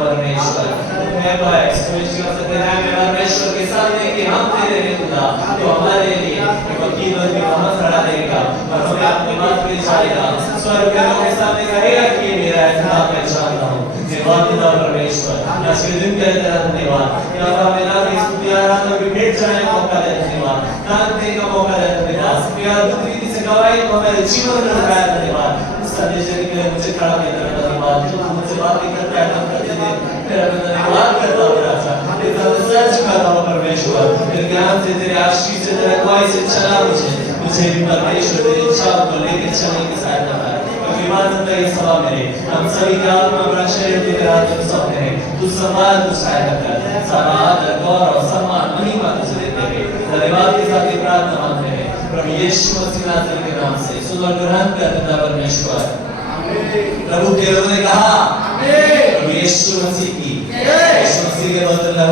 परमेश्वर, मैं पाए परमेश्वर के सामने कि हम तेरे हैं खुदा, तो हमारे लिए वकील बन के वहां खड़ा रहेगा और हमें अपनी बात ले जाएगा, स्वर्ग के सामने कहेगा कि ये मेरा है, खुदा मैं जानता हूँ। धन्यवाद खुदा परमेश्वर, आज के दिन के लिए तेरा धन्यवाद, या हमें ना कि स्तुति आराधना में भेंट चढ़ाने का मौका दे, धन्यवाद दान देने का मौका दे, धन्यवाद प्यार बुद्धि से गवाही को हमारे जीवन में लगाया, धन्यवाद संदेश देने के लिए मुझे खड़ा किया, धन्यवाद जो तू मुझे बातें करता है हम करते हैं, तेरा मैं धन्यवाद करता हूँ राजा, तेरा मैं सच करता हूँ परमेश्वर, तेरे ज्ञान से, तेरे आशीष से, तेरे अगुवाई से चला मुझे भी परमेश्वर तेरी इच्छा को लेकर चलने की सहायता कर। विवादता ये सभा में हम सभी का आत्मा बड़ा शरीर तेरे हाथ में सौंपते हैं, तू सम्मान तू सहायता कर, सारा आदर गौरव सम्मान महिमा तुझे देते हैं। धन्यवाद के साथ ये प्रार्थना मांगते हैं प्रभु यीशु मसीह नासरी के नाम से, सुन और ग्रहण कर पिता परमेश्वर। प्रभु के लोगों ने कहा प्रभु यीशु मसीह की, यीशु मसीह के बदले